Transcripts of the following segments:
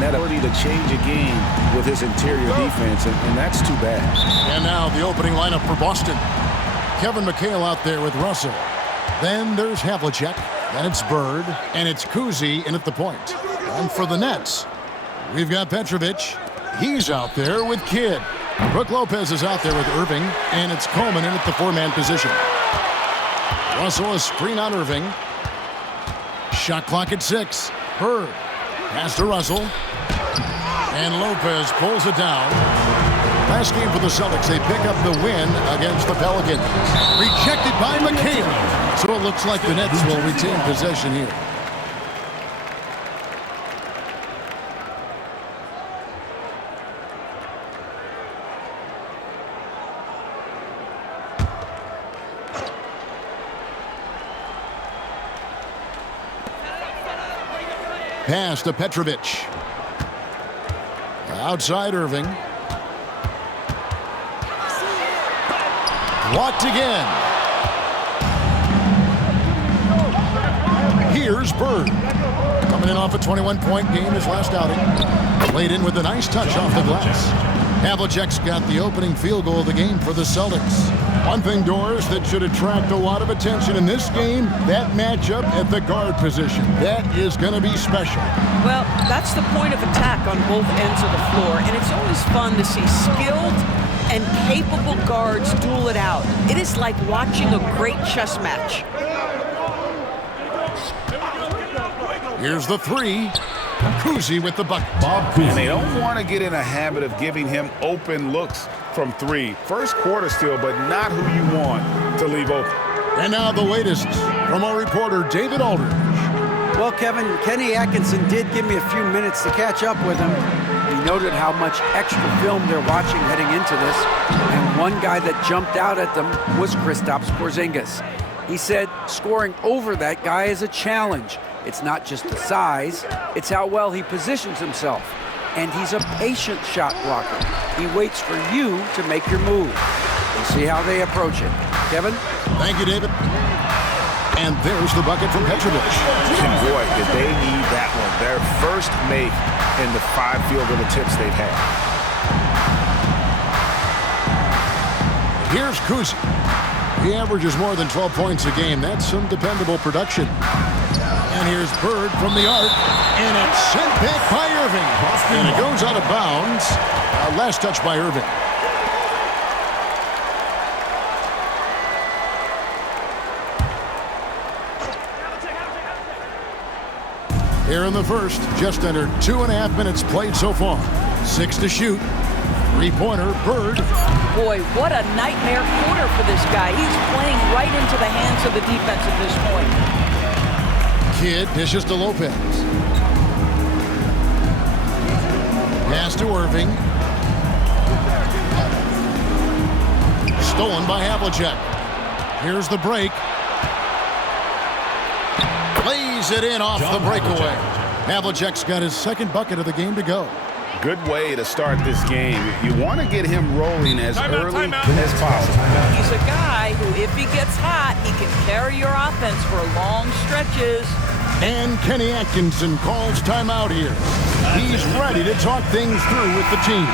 and that ability to change a game with his interior defense, and that's too bad. And now the opening lineup for Boston. Kevin McHale out there with Russell. Then there's Havlicek. Then it's Bird. And it's Kuzi in at the point. And for the Nets, we've got Petrovic. He's out there with Kidd. Brook Lopez is out there with Irving. And it's Coleman in at the four-man position. Russell, a screen on Irving. Shot clock at 6. Bird. Pass to Russell. And Lopez pulls it down. Last game for the Celtics, they pick up the win against the Pelicans. Rejected by McHale. So it looks like the Nets will retain possession here. Pass to Petrovic. Outside Irving. Blocked again. Here's Bird. Coming in off a 21-point game his last outing. Laid in with a nice touch off the glass. Havlicek's got the opening field goal of the game for the Celtics. One thing, Doris, that should attract a lot of attention in this game, that matchup at the guard position. That is going to be special. Well, that's the point of attack on both ends of the floor, and it's always fun to see skilled and capable guards duel it out. It is like watching a great chess match. Here's the three. Kuzi with the bucket. And they don't want to get in a habit of giving him open looks from 3. First quarter still, but not who you want to leave open. And now the latest from our reporter, David Aldridge. Well, Kevin, Kenny Atkinson did give me a few minutes to catch up with him. He noted how much extra film they're watching heading into this. And one guy that jumped out at them was Kristaps Porzingis. He said scoring over that guy is a challenge. It's not just the size, it's how well he positions himself. And he's a patient shot blocker. He waits for you to make your move. We'll see how they approach it. Kevin? Thank you, David. And there's the bucket from Petrovic. And boy, did they need that one. Their first make in the 5 field goal attempts they've had. Here's Kuzi. He averages more than 12 points a game. That's some dependable production. And here's Bird from the arc. And it's sent back by Irving. And it goes out of bounds. Last touch by Irving. Here in the first, just under 2.5 minutes played so far. 6 to shoot. 3-pointer, Bird. Boy, what a nightmare quarter for this guy. He's playing right into the hands of the defense at this point. Kidd dishes to Lopez. Pass to Irving. Stolen by Havlicek. Here's the break. Lays it in off the breakaway. Havlicek's got his second bucket of the game to go. Good way to start this game. You want to get him rolling as early as possible. He's a guy who, if he gets hot, he can carry your offense for long stretches. And Kenny Atkinson calls timeout here. He's ready to talk things through with the team.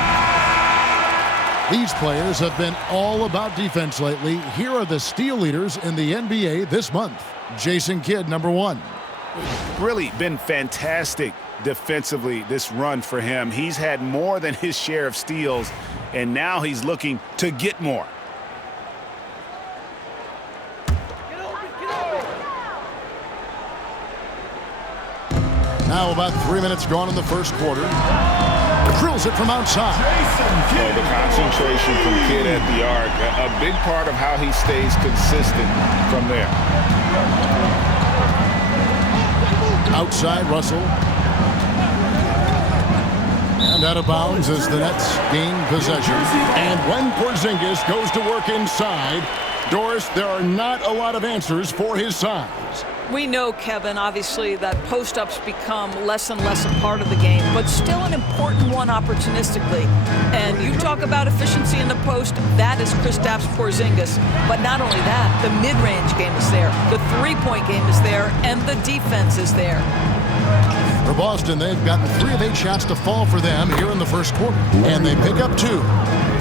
These players have been all about defense lately. Here are the steal leaders in the NBA this month. Jason Kidd, number 1. Really been fantastic defensively this run for him. He's had more than his share of steals, and now he's looking to get more. Now about 3 minutes gone in the first quarter. Drills it from outside. Well, the concentration from Kidd at the arc, a big part of how he stays consistent from there. Outside, Russell. And out of bounds as the Nets gain possession. And when Porzingis goes to work inside, Doris, there are not a lot of answers for his size. We know, Kevin, obviously, that post-ups become less and less a part of the game, but still an important one opportunistically. And you talk about efficiency in the post, that is Kristaps Porzingis. But not only that, the mid-range game is there, the three-point game is there, and the defense is there. For Boston, they've gotten 3 of 8 shots to fall for them here in the first quarter, and they pick up 2.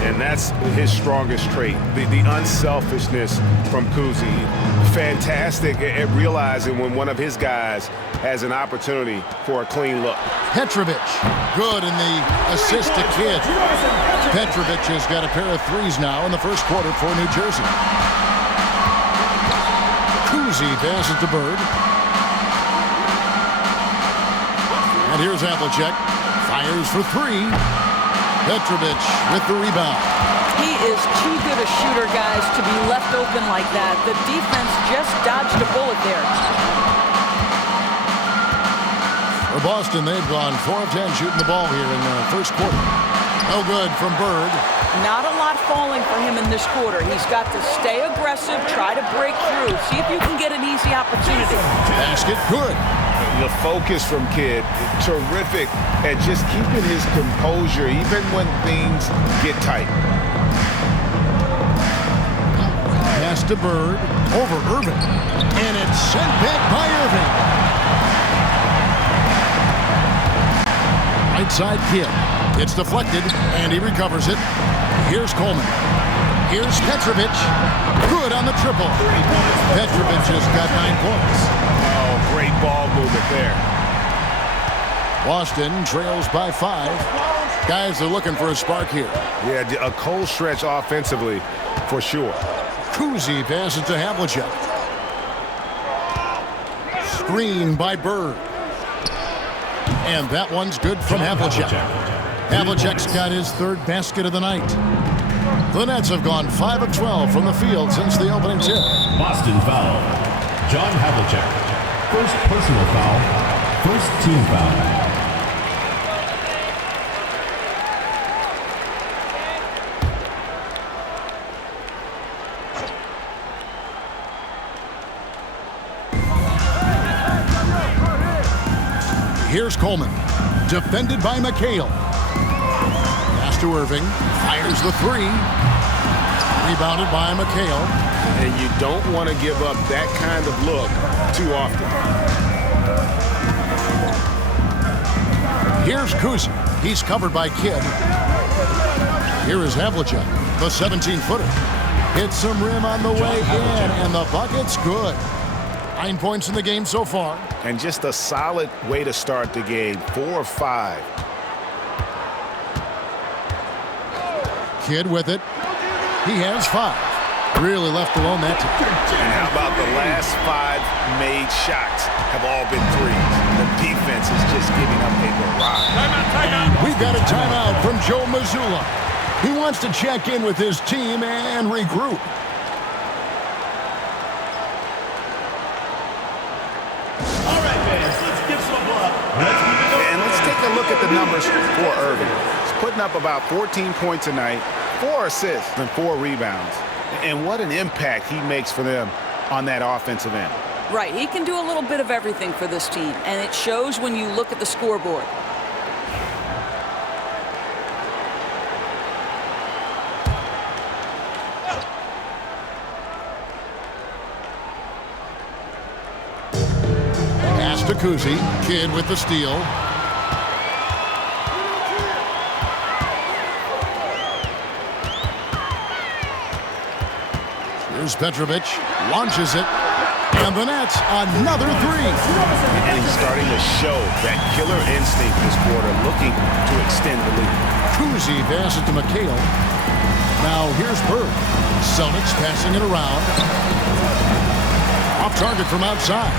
And that's his strongest trait, the unselfishness from Kuzi. Fantastic at realizing when one of his guys has an opportunity for a clean look. Petrovic, good in the assist to Kidd. Petrovic has got a pair of 3s now in the first quarter for New Jersey. Kuzi passes to Bird. And here's Havlicek. Fires for 3. Petrovic with the rebound. He is too good a shooter, guys, to be left open like that. The defense just dodged a bullet there. For Boston, they've gone 4 of 10 shooting the ball here in the first quarter. No good from Bird. Not a lot falling for him in this quarter. He's got to stay aggressive, try to break through, see if you can get an easy opportunity. Basket, good. The focus from Kidd, terrific at just keeping his composure even when things get tight. Pass to Bird, over Irving, and it's sent back by Irving. Right side Kidd. It's deflected, and he recovers it. Here's Coleman. Here's Petrovic. Good on the triple. Petrovic has got 9 points. Oh, great ball movement there. Boston trails by 5. Guys are looking for a spark here. Yeah, a cold stretch offensively for sure. Kuzi passes to Havlicek. Screen by Bird. And that one's good from Havlicek. Havlicek's got his 3rd basket of the night. The Nets have gone 5 of 12 from the field since the opening tip. Boston foul. John Havlicek. First personal foul. First team foul. Here's Coleman. Defended by McHale. Pass to Irving. Fires the 3. Rebounded by McHale. And you don't want to give up that kind of look too often. Here's Kuzi. He's covered by Kidd. Here is Havlicek, the 17-footer. Hits some rim on the way in, and the bucket's good. 9 points in the game so far. And just a solid way to start the game. 4 of 5. Kidd with it. He has 5. Really left alone that time. And how about the last 5 made shots have all been 3s. The defense is just giving up a barrage. And we've got a timeout from Joe Mazzulla. He wants to check in with his team and regroup. And let's take a look at the numbers for Irving. He's putting up about 14 points a night, 4 assists, and 4 rebounds. And what an impact he makes for them on that offensive end. Right, he can do a little bit of everything for this team, and it shows when you look at the scoreboard. Pass to Kuzi. Kidd with the steal. Here's Petrovic. Launches it. And the Nets, another 3. And he's starting to show that killer instinct this quarter, looking to extend the lead. Kuzi passes to McHale. Now here's Bird. Celtics passing it around. Off target from outside.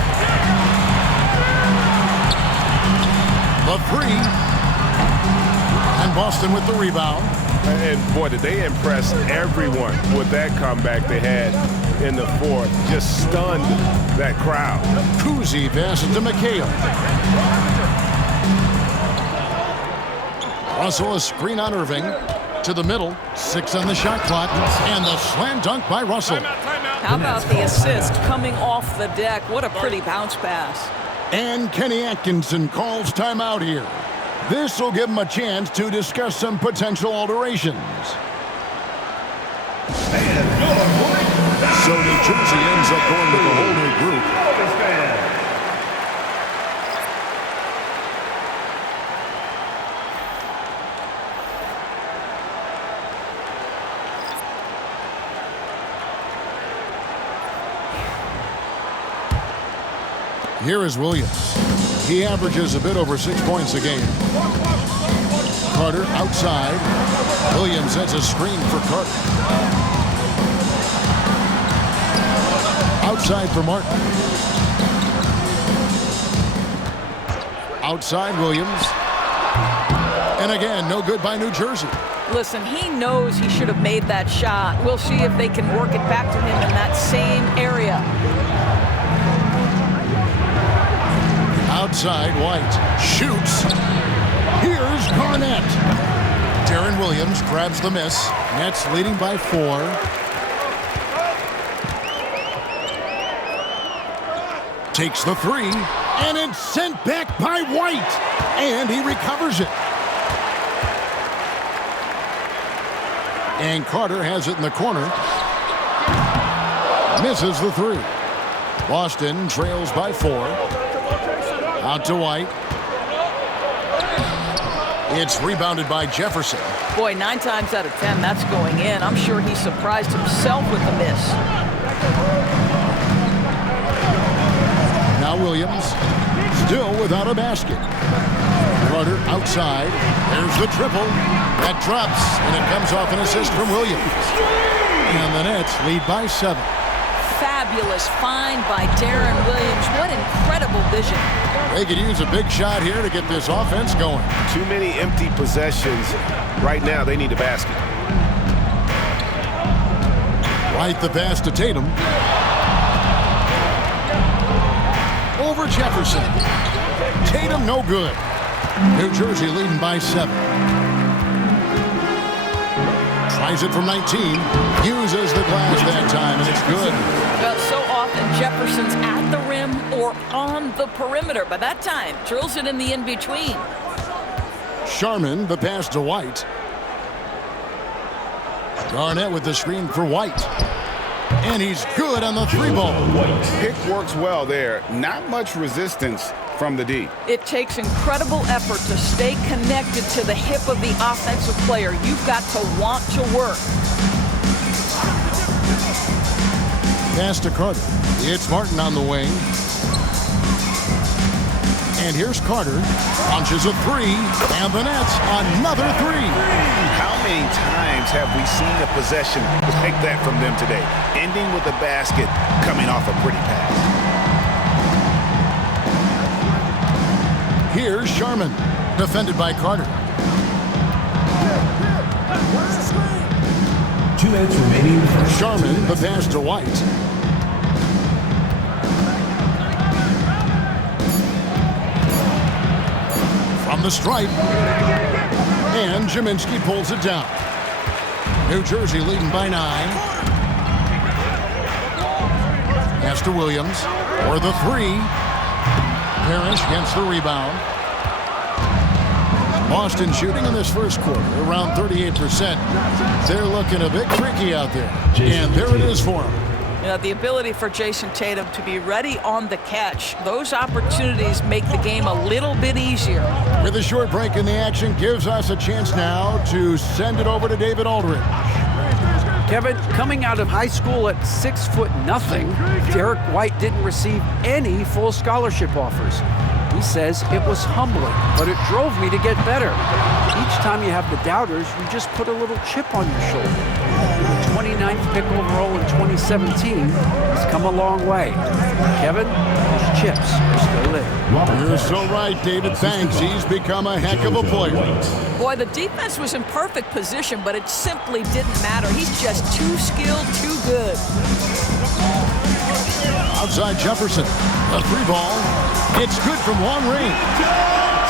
The 3. And Boston with the rebound. And boy, did they impress everyone with that comeback they had in the 4th. Just stunned that crowd. Kuzi passes to McHale. Russell, a screen on Irving. To the middle. 6 on the shot clock. And the slam dunk by Russell. How about the assist coming off the deck? What a pretty bounce pass. And Kenny Atkinson calls timeout here. This will give him a chance to discuss some potential alterations. So New Jersey ends up going with the whole new group. Here is Williams. He averages a bit over 6 points a game. Carter outside. Williams sets a screen for Carter. Outside for Martin. Outside Williams. And again, no good by New Jersey. Listen, he knows he should have made that shot. We'll see if they can work it back to him in that same area. Outside, White shoots. Here's Garnett. Darren Williams grabs the miss. Nets leading by 4. Takes the 3, and it's sent back by White. And he recovers it. And Carter has it in the corner. Misses the 3. Boston trails by 4. Out to White. It's rebounded by Jefferson. Boy, 9 times out of 10, that's going in. I'm sure he surprised himself with the miss. Now Williams, still without a basket. Carter outside. There's the triple. That drops, and it comes off an assist from Williams. And the Nets lead by 7. Fabulous find by Darren Williams. What incredible vision. They could use a big shot here to get this offense going. Too many empty possessions. Right now, they need a basket. Right the pass to Tatum. Over Jefferson. Tatum no good. New Jersey leading by 7. Tries it from 19. Uses the glass that time, and it's good. Well, so often Jefferson's at the rim or on the perimeter, but that time drills it in the in-between. Sharman, the pass to White. Garnett with the screen for White. And he's good on the 3-ball. Pick works well there. Not much resistance from the D. It takes incredible effort to stay connected to the hip of the offensive player. You've got to want to work. Pass to Carter. It's Martin on the wing. And here's Carter. Launches a 3. And the Nets another 3. How many times have we seen a possession like that from them today? Ending with a basket, coming off a pretty pass. Here's Sharman, defended by Carter. 2 minutes remaining. Sharman, the pass to White. From the stripe. And Jaminski pulls it down. New Jersey leading by 9. Pass to Williams. For the 3. Parrish gets the rebound. Boston shooting in this first quarter around 38%. They're looking a bit tricky out there. And there it is for them. You know, the ability for Jason Tatum to be ready on the catch. Those opportunities make the game a little bit easier. With a short break in the action, gives us a chance now to send it over to David Aldridge. Kevin, coming out of high school at 6'0", Derek White didn't receive any full scholarship offers. He says it was humbling, but it drove me to get better. Each time you have the doubters, you just put a little chip on your shoulder. The 29th pick overall in 2017 has come a long way. Kevin, those chips are still there. You're so right, David. Thanks. He's become a heck of a player. Boy, the defense was in perfect position, but it simply didn't matter. He's just too skilled, too good. Outside Jefferson. A 3-ball. It's good from long range.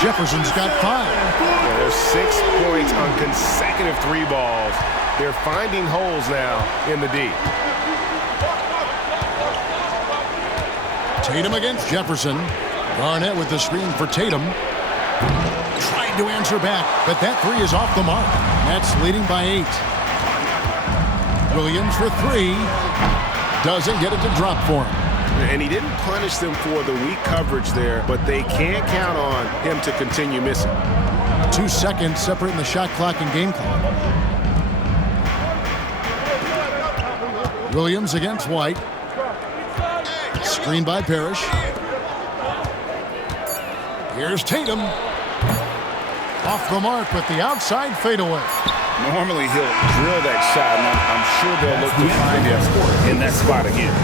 Jefferson's got 5. Yeah, there's 6 points on consecutive 3 balls. They're finding holes now in the D. Tatum against Jefferson. Garnett with the screen for Tatum. Tried to answer back, but that 3 is off the mark. Nets leading by 8. Williams for 3. Doesn't get it to drop for him. And he didn't punish them for the weak coverage there, but they can't count on him to continue missing. 2 seconds separating the shot clock and game clock. Williams against White. Screen by Parrish. Here's Tatum. Off the mark with the outside fadeaway. Normally he'll drill that shot, and I'm sure they'll look to find him in that spot again.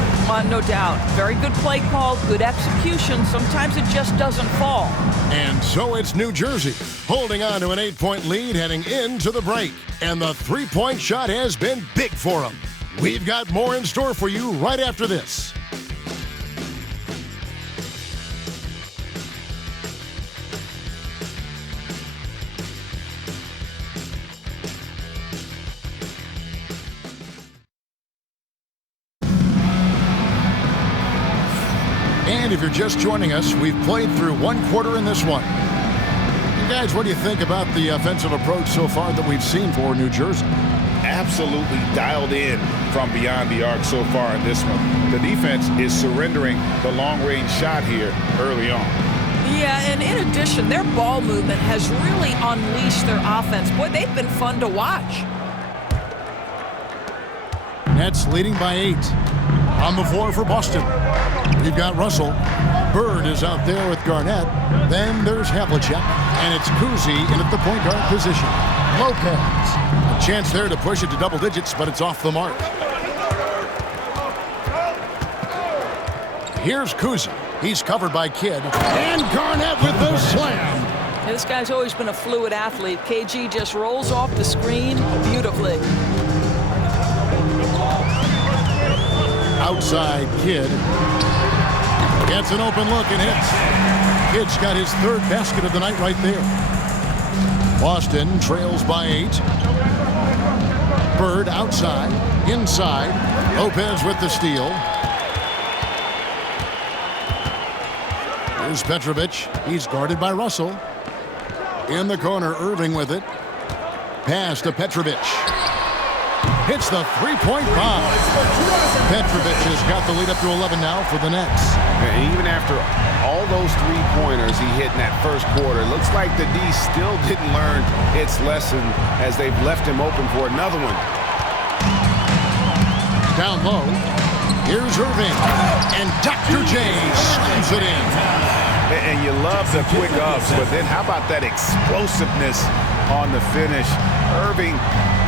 No doubt. Very good play call, good execution. Sometimes it just doesn't fall. And so it's New Jersey holding on to an 8-point lead heading into the break. And the three-point shot has been big for them. We've got more in store for you right after this. And if you're just joining us, we've played through one quarter in this one. You guys, what do you think about the offensive approach so far that we've seen for New Jersey? Absolutely dialed in from beyond the arc so far in this one. The defense is surrendering the long-range shot here early on. Yeah, and in addition, their ball movement has really unleashed their offense. Boy, they've been fun to watch. Nets leading by 8. On the floor for Boston. We've got Russell. Bird is out there with Garnett. Then there's Havlicek. And it's Kuzi in at the point guard position. Lopez. A chance there to push it to double digits, but it's off the mark. Here's Kuzi. He's covered by Kidd. And Garnett with the slam. Yeah, this guy's always been a fluid athlete. KG just rolls off the screen beautifully. Outside Kidd. Gets an open look and hits. Kidd's got his third basket of the night right there. Boston trails by 8. Bird outside. Inside. Lopez with the steal. Here's Petrovic. He's guarded by Russell. In the corner, Irving with it. Pass to Petrovic. Hits the three-point bomb. Petrovic has got the lead up to 11 now for the Nets. And even after all those three-pointers he hit in that first quarter, it looks like the D still didn't learn its lesson as they've left him open for another one. Down low. Here's Irving. And Dr. J slams it in. And you love the quick ups, but then how about that explosiveness on the finish? Irving,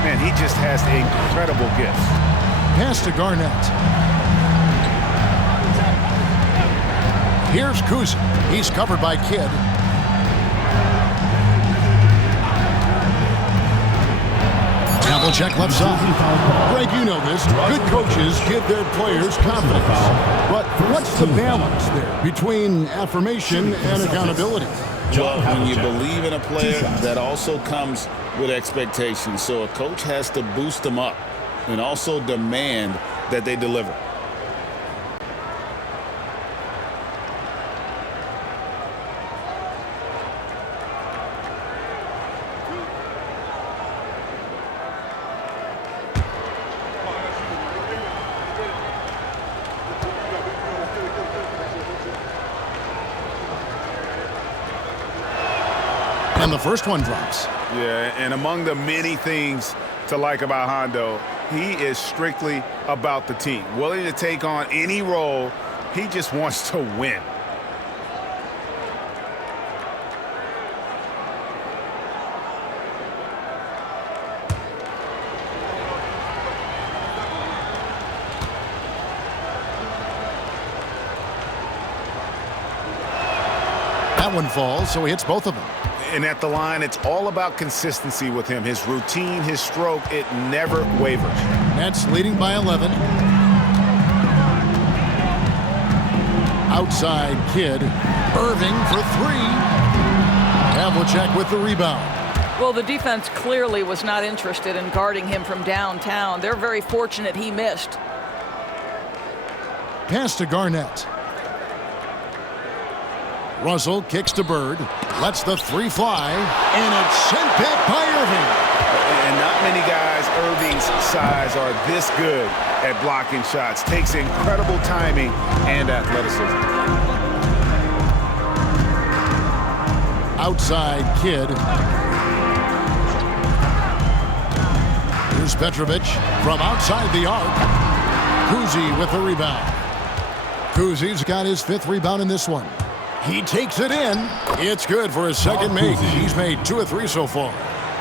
man, he just has incredible gifts. Pass to Garnett. Here's Kuzi. He's covered by Kidd. Havlicek left side. Greg, you know this. Good coaches give their players confidence. But what's the balance there between affirmation and accountability? Well, when you believe in a player, that also comes with expectations. So a coach has to boost them up and also demand that they deliver. And the first one drops. Yeah, and among the many things to like about Hondo, he is strictly about the team. Willing to take on any role. He just wants to win. That one falls, so he hits both of them. And at the line, it's all about consistency with him. His routine, his stroke, it never wavers. Nets leading by 11. Outside Kidd. Irving for 3. Havlicek with the rebound. Well, the defense clearly was not interested in guarding him from downtown. They're very fortunate he missed. Pass to Garnett. Russell kicks to Bird. Lets the 3 fly. And it's sent back by Irving. And not many guys Irving's size are this good at blocking shots. Takes incredible timing and athleticism. Outside Kidd. Here's Petrovic from outside the arc. Kuzi with the rebound. Kuzi's got his 5th rebound in this one. He takes it in. It's good for his second make. He's made 2 of 3 so far.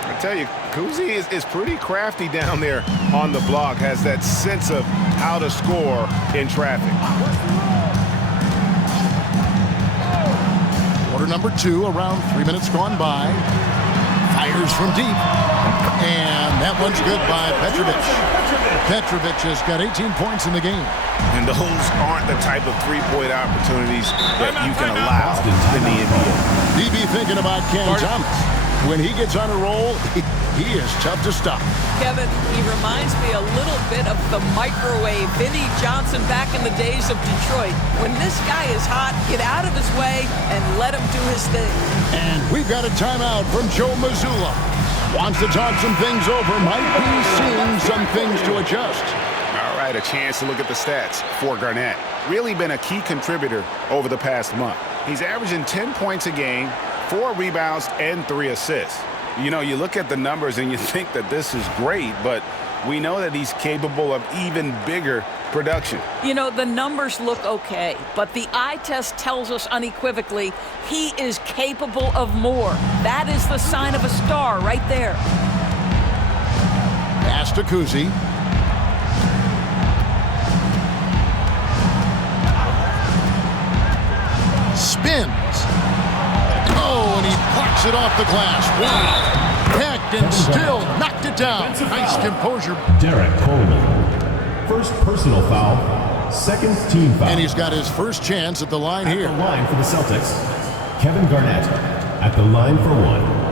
I tell you, Kuzi is pretty crafty down there on the block, has that sense of how to score in traffic. Quarter number 2, around 3 minutes gone by. Fires from deep. And that one's good by Petrovic. Petrovic has got 18 points in the game. And those aren't the type of three-point opportunities that you can allow in the NBA. DB thinking about Cam Thomas. When he gets on a roll, he is tough to stop. Kevin, he reminds me a little bit of the microwave Vinnie Johnson back in the days of Detroit. When this guy is hot, get out of his way and let him do his thing. And we've got a timeout from Joe Mazzulla. Wants to talk some things over, might be seeing some things to adjust. All right, a chance to look at the stats for Garnett. Really been a key contributor over the past month. He's averaging 10 points a game, 4 rebounds, and 3 assists. You know, you look at the numbers and you think that this is great, but we know that he's capable of even bigger production. You know, the numbers look okay, but the eye test tells us unequivocally he is capable of more. That is the sign of a star right there. Pass to Kuzi. Spins. Oh, and he blocks it off the glass. Wow. Pecked and still knocked it down. Nice composure. Derek Coleman. First personal foul. Second team foul. And he's got his first chance at the line here. At the line for the Celtics, Kevin Garnett. At the line for 1.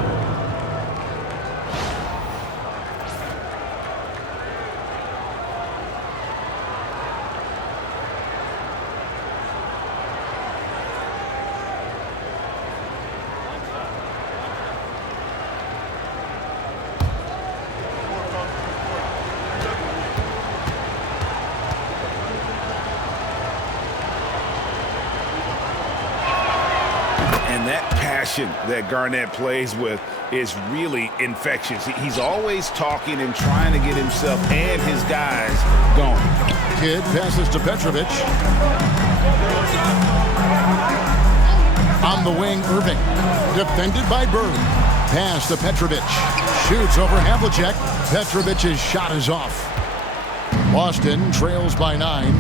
That Garnett plays with is really infectious. He's always talking and trying to get himself and his guys going. Kid passes to Petrovic. On the wing, Irving. Defended by Bird. Pass to Petrovic. Shoots over Havlicek. Petrovic's shot is off. Boston trails by 9.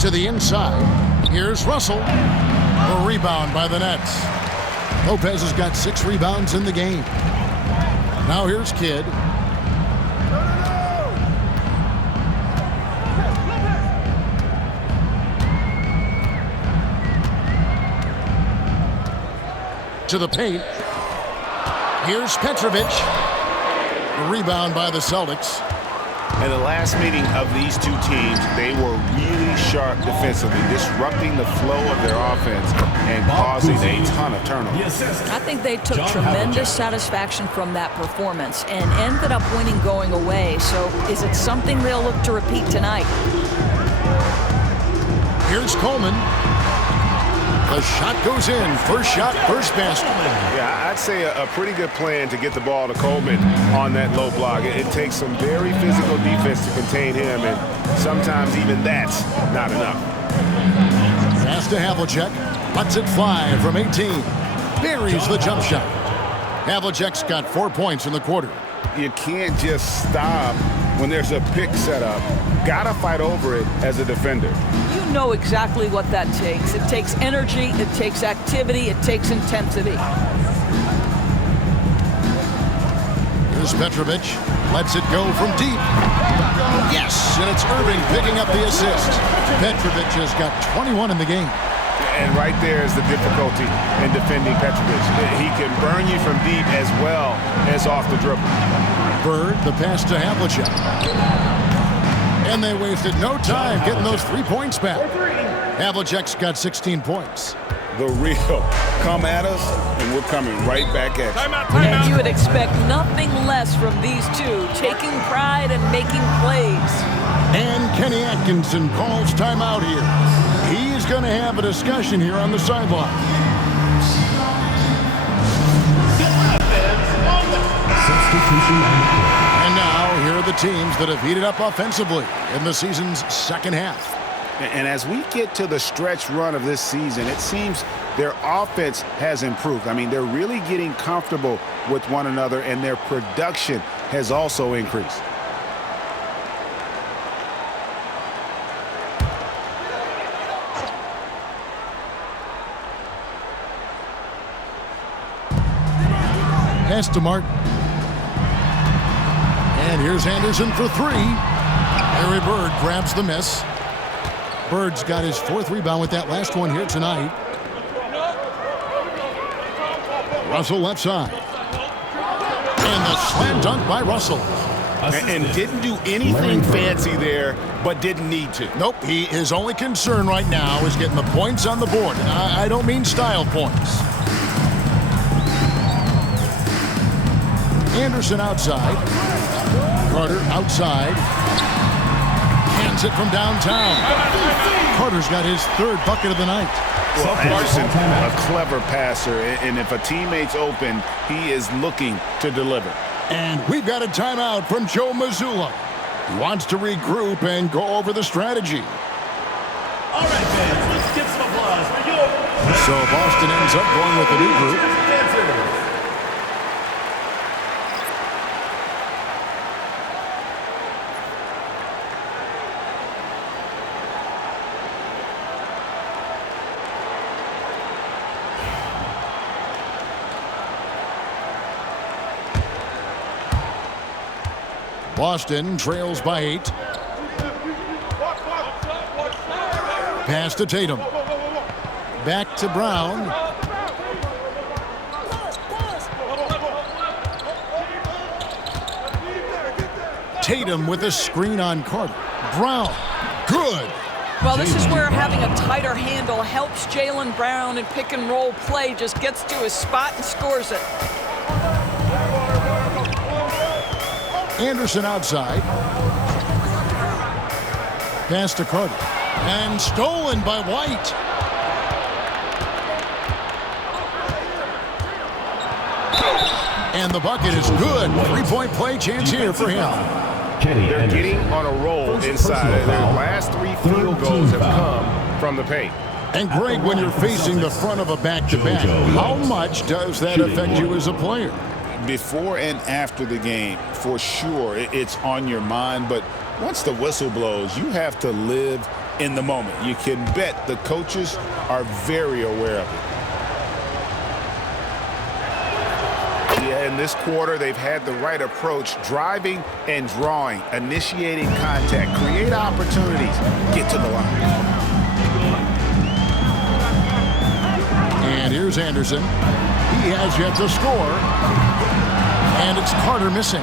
To the inside. Here's Russell. A rebound by the Nets. Lopez has got 6 rebounds in the game. Now here's Kidd. To the paint. Here's Petrovic. A rebound by the Celtics. In the last meeting of these two teams, they were really sharp defensively, disrupting the flow of their offense and causing a ton of turnovers. I think they took tremendous satisfaction from that performance and ended up winning going away. So is it something they'll look to repeat tonight? Here's Coleman. The shot goes in. First shot, first basket. Yeah, I'd say a pretty good plan to get the ball to Coleman on that low block. It takes some very physical defense to contain him, and sometimes even that's not enough. Pass to Havlicek. Lets it fly from 18. Buries the jump shot. Havlicek's got 4 points in the quarter. You can't just stop when there's a pick set up. Gotta fight over it as a defender. You know exactly what that takes. It takes energy, it takes activity, it takes intensity. Here's Petrovic. Lets it go from deep. Yes, and it's Irving picking up the assist. Petrovic has got 21 in the game. And right there is the difficulty in defending Petrovic. He can burn you from deep as well as off the dribble. Bird, the pass to Havlicek. And they wasted no time getting those 3 points back. Havlicek's got 16 points. The real come at us, and we're coming right back at you. And you would expect nothing less from these two, taking pride and making plays. And Kenny Atkinson calls timeout here. He's going to have a discussion here on the sideline. Substitution. And now, here are the teams that have heated up offensively in the season's second half. And as we get to the stretch run of this season, it seems their offense has improved. I mean, they're really getting comfortable with one another, and their production has also increased. Pass to Martin. And here's Anderson for three. Larry Bird grabs the miss. Bird's got his 4th rebound with that last one here tonight. Russell left side. And the slam dunk by Russell. And didn't do anything fancy there, but didn't need to. Nope, his only concern right now is getting the points on the board. And I don't mean style points. Anderson outside. Carter outside. Hands it from downtown. Carter's got his 3rd bucket of the night. Well, Anderson, a clever passer, and if a teammate's open, he is looking to deliver. And we've got a timeout from Joe Mazzulla. He wants to regroup and go over the strategy. All right, fans, let's get some applause for you. So Boston ends up going with a new group. Boston trails by 8. Pass to Tatum. Back to Brown. Tatum with a screen on Carter. Brown. Good. Well, this is where having a tighter handle helps Jaylen Brown in pick and roll play. Just gets to his spot and scores it. Anderson outside. Pass to Carter. And stolen by White. And the bucket is good. 3-point play chance here for him. They're getting on a roll inside. Their last 3 field goals have come from the paint. And Greg, when you're facing the front of a back-to-back, how much does that affect you as a player? Before and after the game, for sure, it's on your mind. But once the whistle blows, you have to live in the moment. You can bet the coaches are very aware of it. Yeah, in this quarter, they've had the right approach, driving and drawing, initiating contact, create opportunities, get to the line. And here's Anderson. He has yet to score. And it's Carter missing.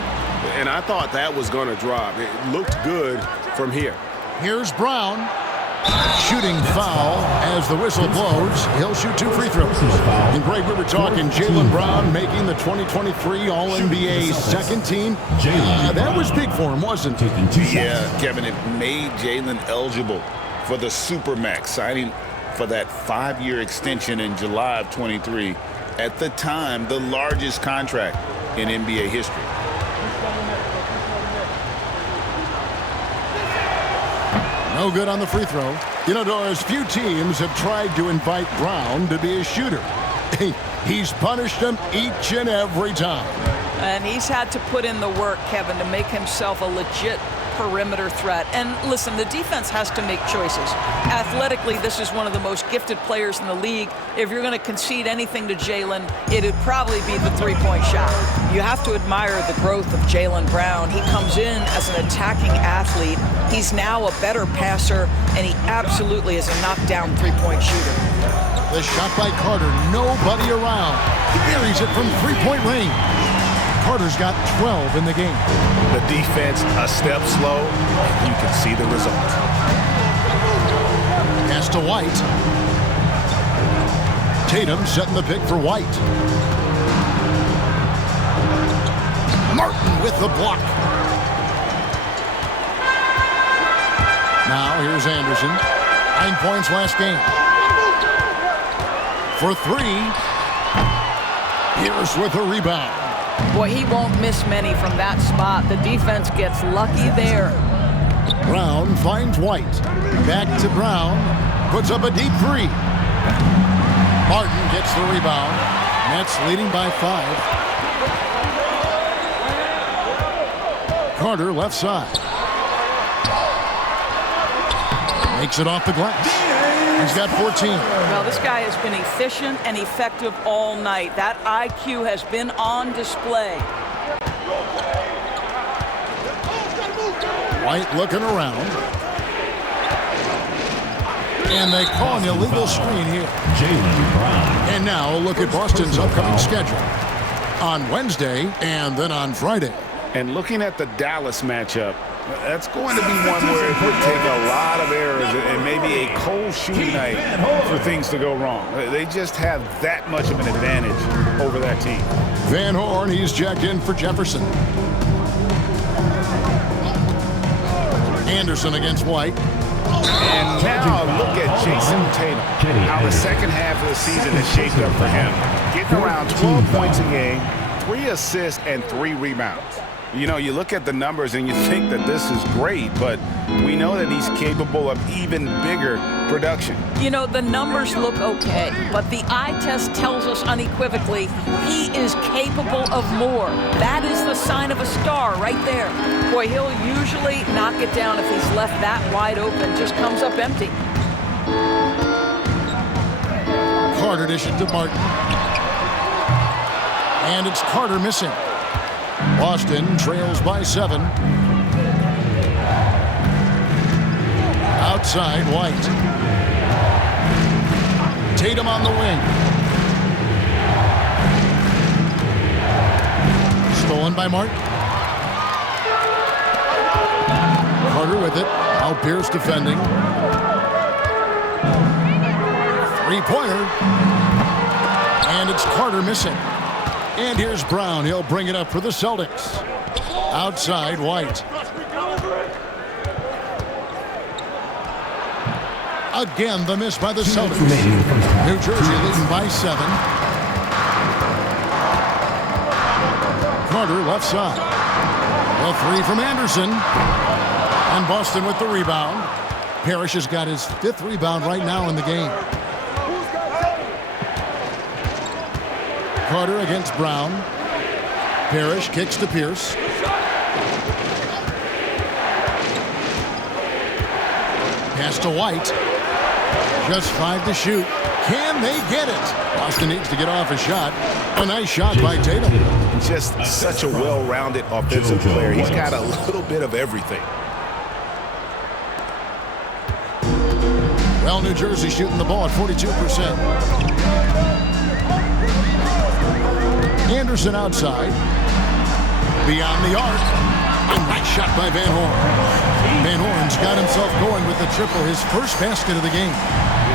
And I thought that was going to drop. It looked good from here. Here's Brown. Shooting foul as the whistle blows. He'll shoot 2 free throws. And Greg, we were talking Jaylen Brown making the 2023 All-NBA second team. That was big for him, wasn't it? Yeah, Kevin, it made Jaylen eligible for the Supermax, signing for that 5-year extension in July of 23. At the time, the largest contract in NBA history. No good on the free throw. You know, Doris, few teams have tried to invite Brown to be a shooter. He's punished them each and every time. And he's had to put in the work, Kevin, to make himself a legit perimeter threat. And listen, the defense has to make choices. Athletically, this is one of the most gifted players in the league. If you're going to concede anything to Jaylen, it'd probably be the 3-point shot. You have to admire the growth of Jaylen Brown. He comes in as an attacking athlete. He's now a better passer, and he absolutely is a knockdown 3-point shooter. The shot by Carter, nobody around. He buries it from 3-point range. Carter's got 12 in the game. The defense a step slow, and you can see the result. Pass to White. Tatum setting the pick for White. Martin with the block. Now here's Anderson. 9 points last game. For 3. Pierce with a rebound. Boy, he won't miss many from that spot. The defense gets lucky there. Brown finds White. Back to Brown. Puts up a deep three. Martin gets the rebound. Nets leading by 5. Carter left side. Makes it off the glass. He's got 14. Well, this guy has been efficient and effective all night. That IQ has been on display. White looking around. And they call an illegal screen here. Jaylen Brown. And now a look at Boston's upcoming schedule. On Wednesday and then on Friday. And looking at the Dallas matchup, that's going to be one where it could take a lot of errors and maybe a cold shooting night for things to go wrong. They just have that much of an advantage over that team. Van Horn, he's jacked in for Jefferson. Anderson against White. And now look at Jason Tatum. How the second half of the season has shaped up for him. Getting around 12 points a game, 3 assists, and 3 rebounds. You know, you look at the numbers and you think that this is great, but we know that he's capable of even bigger production. You know, the numbers look okay, but the eye test tells us unequivocally he is capable of more. That is the sign of a star right there. Boy, he'll usually knock it down if he's left that wide open. Just comes up empty. Carter dishes to Martin. And it's Carter missing. Boston trails by 7. Outside, White. Tatum on the wing. Stolen by Martin. Carter with it. Now Pierce defending. Three-pointer. And it's Carter missing. And here's Brown. He'll bring it up for the Celtics. Outside, White. Again, the miss by the Celtics. New Jersey leading by 7. Carter left side. A 3 from Anderson. And Boston with the rebound. Parrish has got his 5th rebound right now in the game. Carter against Brown. Parrish kicks to Pierce. Pass to White. Just 5 to shoot. Can they get it? Boston needs to get off a shot. A nice shot by Tatum. Just such a well-rounded offensive player. He's got a little bit of everything. Well, New Jersey shooting the ball at 42%. Anderson outside. Beyond the arc. A nice shot by Van Horn. Van Horn's got himself going with the triple, his first basket of the game.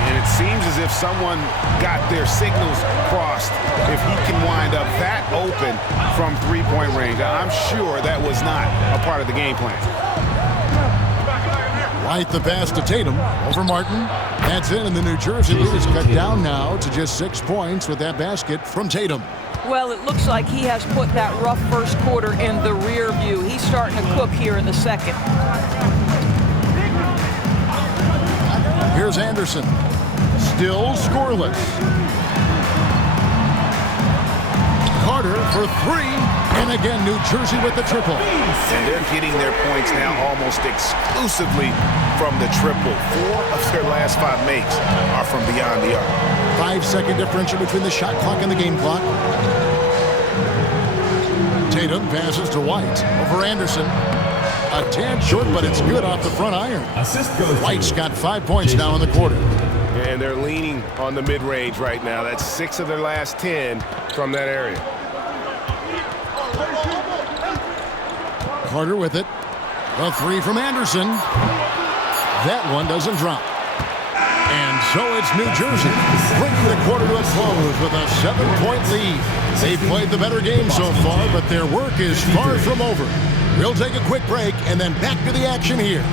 And it seems as if someone got their signals crossed if he can wind up that open from three-point range. I'm sure that was not a part of the game plan. White the pass to Tatum over Martin. That's it, and the New Jersey lead is cut down now to just 6 points with that basket from Tatum. Well, it looks like he has put that rough first quarter in the rear view. He's starting to cook here in the second. Here's Anderson. Still scoreless. Carter for 3. And again, New Jersey with the triple. And they're getting their points now almost exclusively from the triple. 4 of their last 5 makes are from beyond the arc. 5-second differential between the shot clock and the game clock. Tatum passes to White over Anderson. A tad short, but it's good off the front iron. White's got 5 points now in the quarter. And they're leaning on the mid-range right now. That's 6 of their last 10 from that area. Carter with it. A 3 from Anderson. That one doesn't drop. And so it's New Jersey bringing the quarter to a close with a 7-point lead. They've played the better game so far, but their work is far from over. We'll take a quick break and then back to the action here.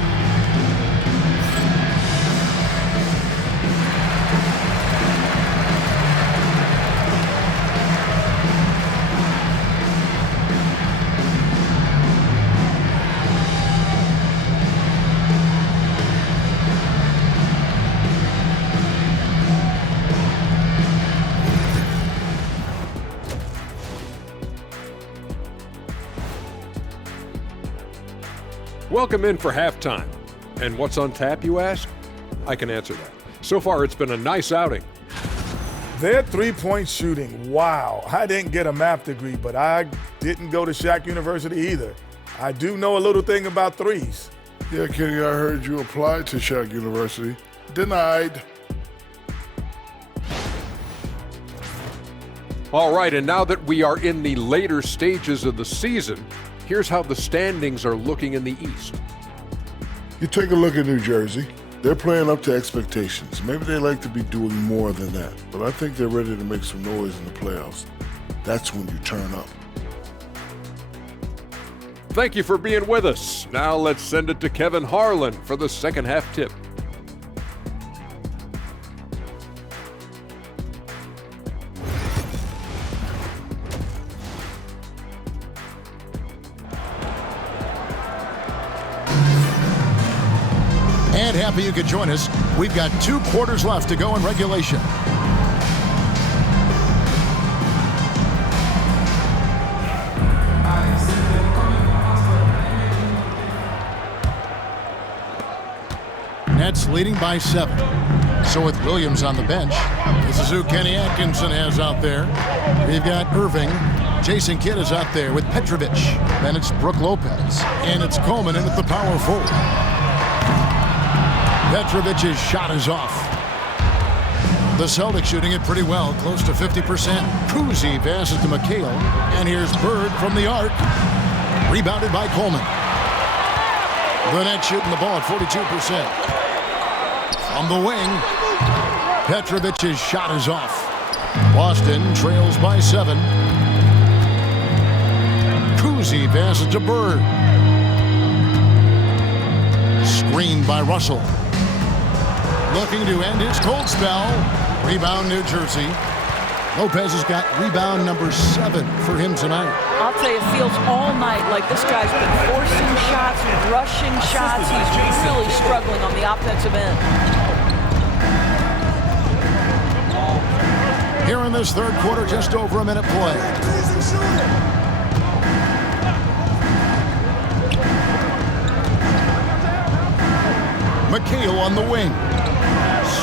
Welcome in for halftime. And what's on tap, you ask? I can answer that. So far, it's been a nice outing. Their three-point shooting, wow. I didn't get a math degree, but I didn't go to Shaq University either. I do know a little thing about threes. Yeah, Kenny, I heard you applied to Shaq University. Denied. All right, and now that we are in the later stages of the season, here's how the standings are looking in the East. You take a look at New Jersey. They're playing up to expectations. Maybe they like to be doing more than that, but I think they're ready to make some noise in the playoffs. That's when you turn up. Thank you for being with us. Now let's send it to Kevin Harlan for the second half tip. And happy you could join us. We've got 2 quarters left to go in regulation. Nets leading by 7. So with Williams on the bench, this is who Kenny Atkinson has out there. We've got Irving. Jason Kidd is out there with Petrovic. Then it's Brook Lopez. And it's Coleman in at the power forward. Petrovic's shot is off. The Celtics shooting it pretty well, close to 50%. Kuzi passes to McHale. And here's Bird from the arc. Rebounded by Coleman. The Nets shooting the ball at 42%. From the wing, Petrovic's shot is off. Boston trails by 7. Kuzi passes to Bird. Screened by Russell. Looking to end his cold spell. Rebound, New Jersey. Lopez has got rebound number 7 for him tonight. I'll tell you, it feels all night like this guy's been forcing shots, rushing shots. He's really struggling on the offensive end. Here in this third quarter, just over a minute play. McHale on the wing.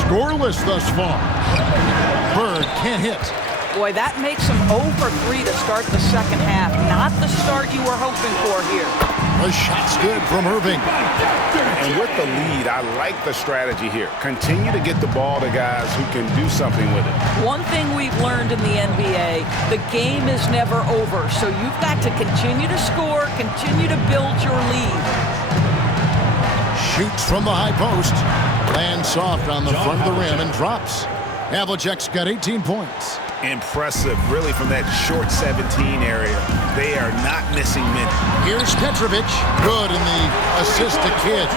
Scoreless thus far. Bird can't hit. Boy, that makes him 0 for 3 to start the second half. Not the start you were hoping for here. The shot's good from Irving. And with the lead, I like the strategy here. Continue to get the ball to guys who can do something with it. One thing we've learned in the NBA, the game is never over. So you've got to continue to score, continue to build your lead. Shoots from the high post. Lands soft on the front of the rim and drops. Havlicek's got 18 points. Impressive, really, from that short 17 area. They are not missing minutes. Here's Petrovic. Good in the assist to Kidd.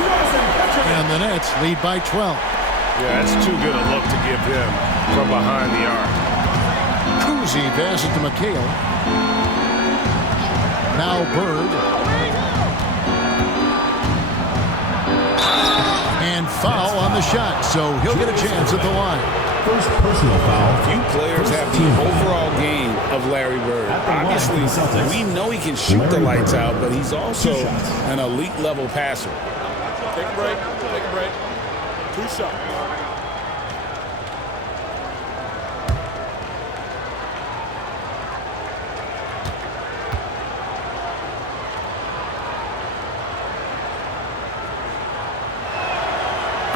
And the Nets lead by 12. Yeah, that's too good a look to give them from behind the arc. Kuzi passes to McHale. Now Bird. And foul on the shot, so he'll get a chance at the line. First personal foul. Few players have the overall game of Larry Bird. Obviously, we know he can shoot the lights out, but he's also an elite level passer. Take a break. Take a break. 2 shots.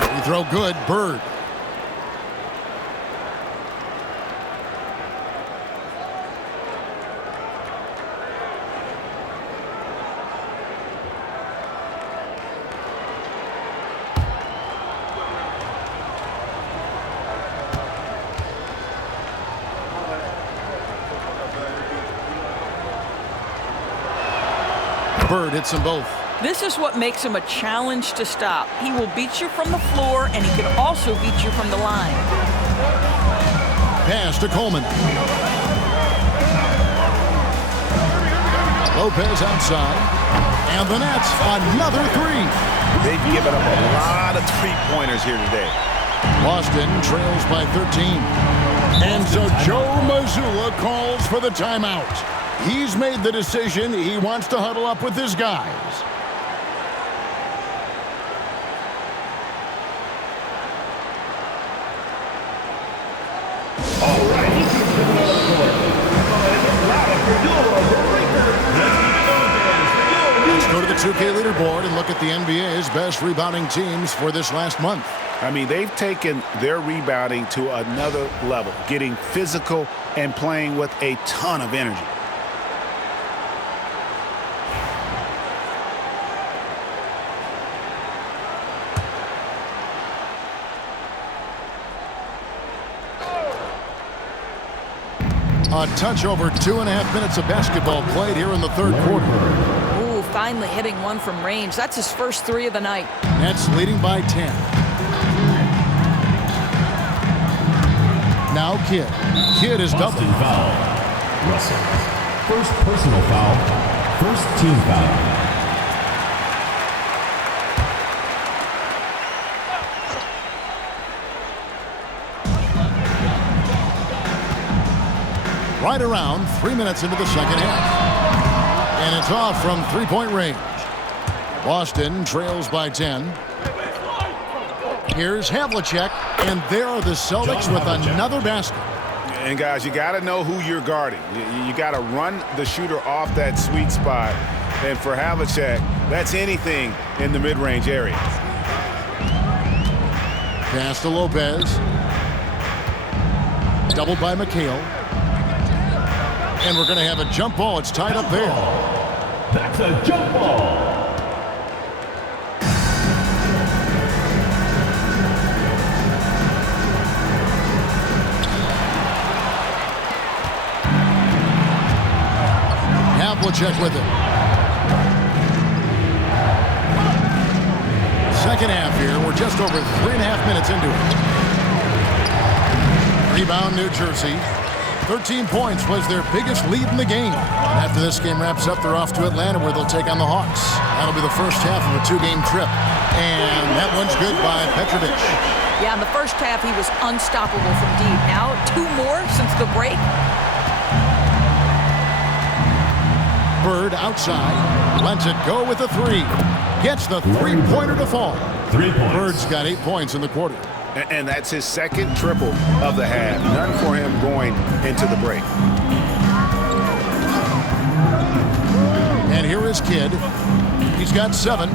Free throw good, Bird. Bird hits them both. This is what makes him a challenge to stop. He will beat you from the floor, and he can also beat you from the line. Pass to Coleman. Lopez outside. And the Nets, another 3. They've given up a lot of three-pointers here today. Boston trails by 13. And so Joe Mazzulla calls for the timeout. He's made the decision. He wants to huddle up with his guys. 2K leaderboard and look at the NBA's best rebounding teams for this last month. I mean, they've taken their rebounding to another level, getting physical and playing with a ton of energy. A touch over 2.5 minutes of basketball played here in the third quarter. Ooh, finally hitting one from range. That's his first 3 of the night. Nets leading by 10. Now Kidd. Kidd is double. Foul. Russell. First personal foul. First team foul. Right around 3 minutes into the second half. And it's off from three-point range. Boston trails by 10. Here's Havlicek, and there are the Celtics with another basket. And guys, you got to know who you're guarding. You got to run the shooter off that sweet spot. And for Havlicek, that's anything in the mid-range area. Pass to Lopez. Doubled by McHale. And we're going to have a jump ball. It's tied up there. That's a jump ball. Havlicek with it. Second half here. We're just over 3.5 minutes into it. Rebound, New Jersey. 13 points was their biggest lead in the game. And after this game wraps up, they're off to Atlanta where they'll take on the Hawks. That'll be the first half of a 2-game trip. And that one's good by Petrovic. Yeah, in the first half, he was unstoppable from deep. Now, 2 more since the break. Bird outside. Lets it go with a 3. Gets the three-pointer to fall. 3 points. Bird's got 8 points in the quarter. And that's his second triple of the half. None for him going into the break. And here is Kidd. He's got 7.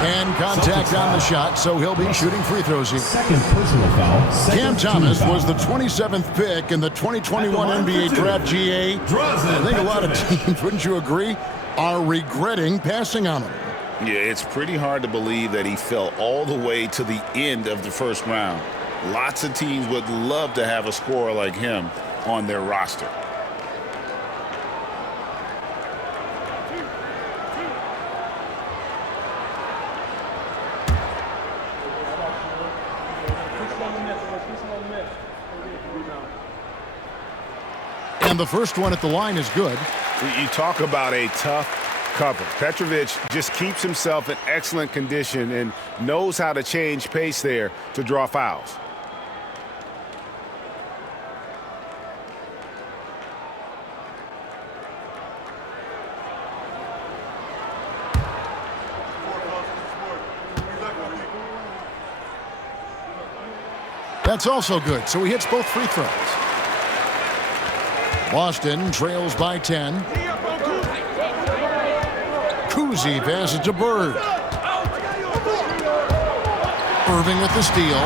And contact on the shot, so he'll be shooting free throws here. Second personal foul. Cam Thomas was the 27th pick in the 2021 NBA Draft GA. I think a lot of teams, wouldn't you agree, are regretting passing on him. Yeah, it's pretty hard to believe that he fell all the way to the end of the first round. Lots of teams would love to have a scorer like him on their roster. And the first one at the line is good. You talk about a tough cover. Petrovic just keeps himself in excellent condition and knows how to change pace there to draw fouls. That's also good, so he hits both free throws. Boston trails by 10. Kuzi passes to Bird. Irving with the steal.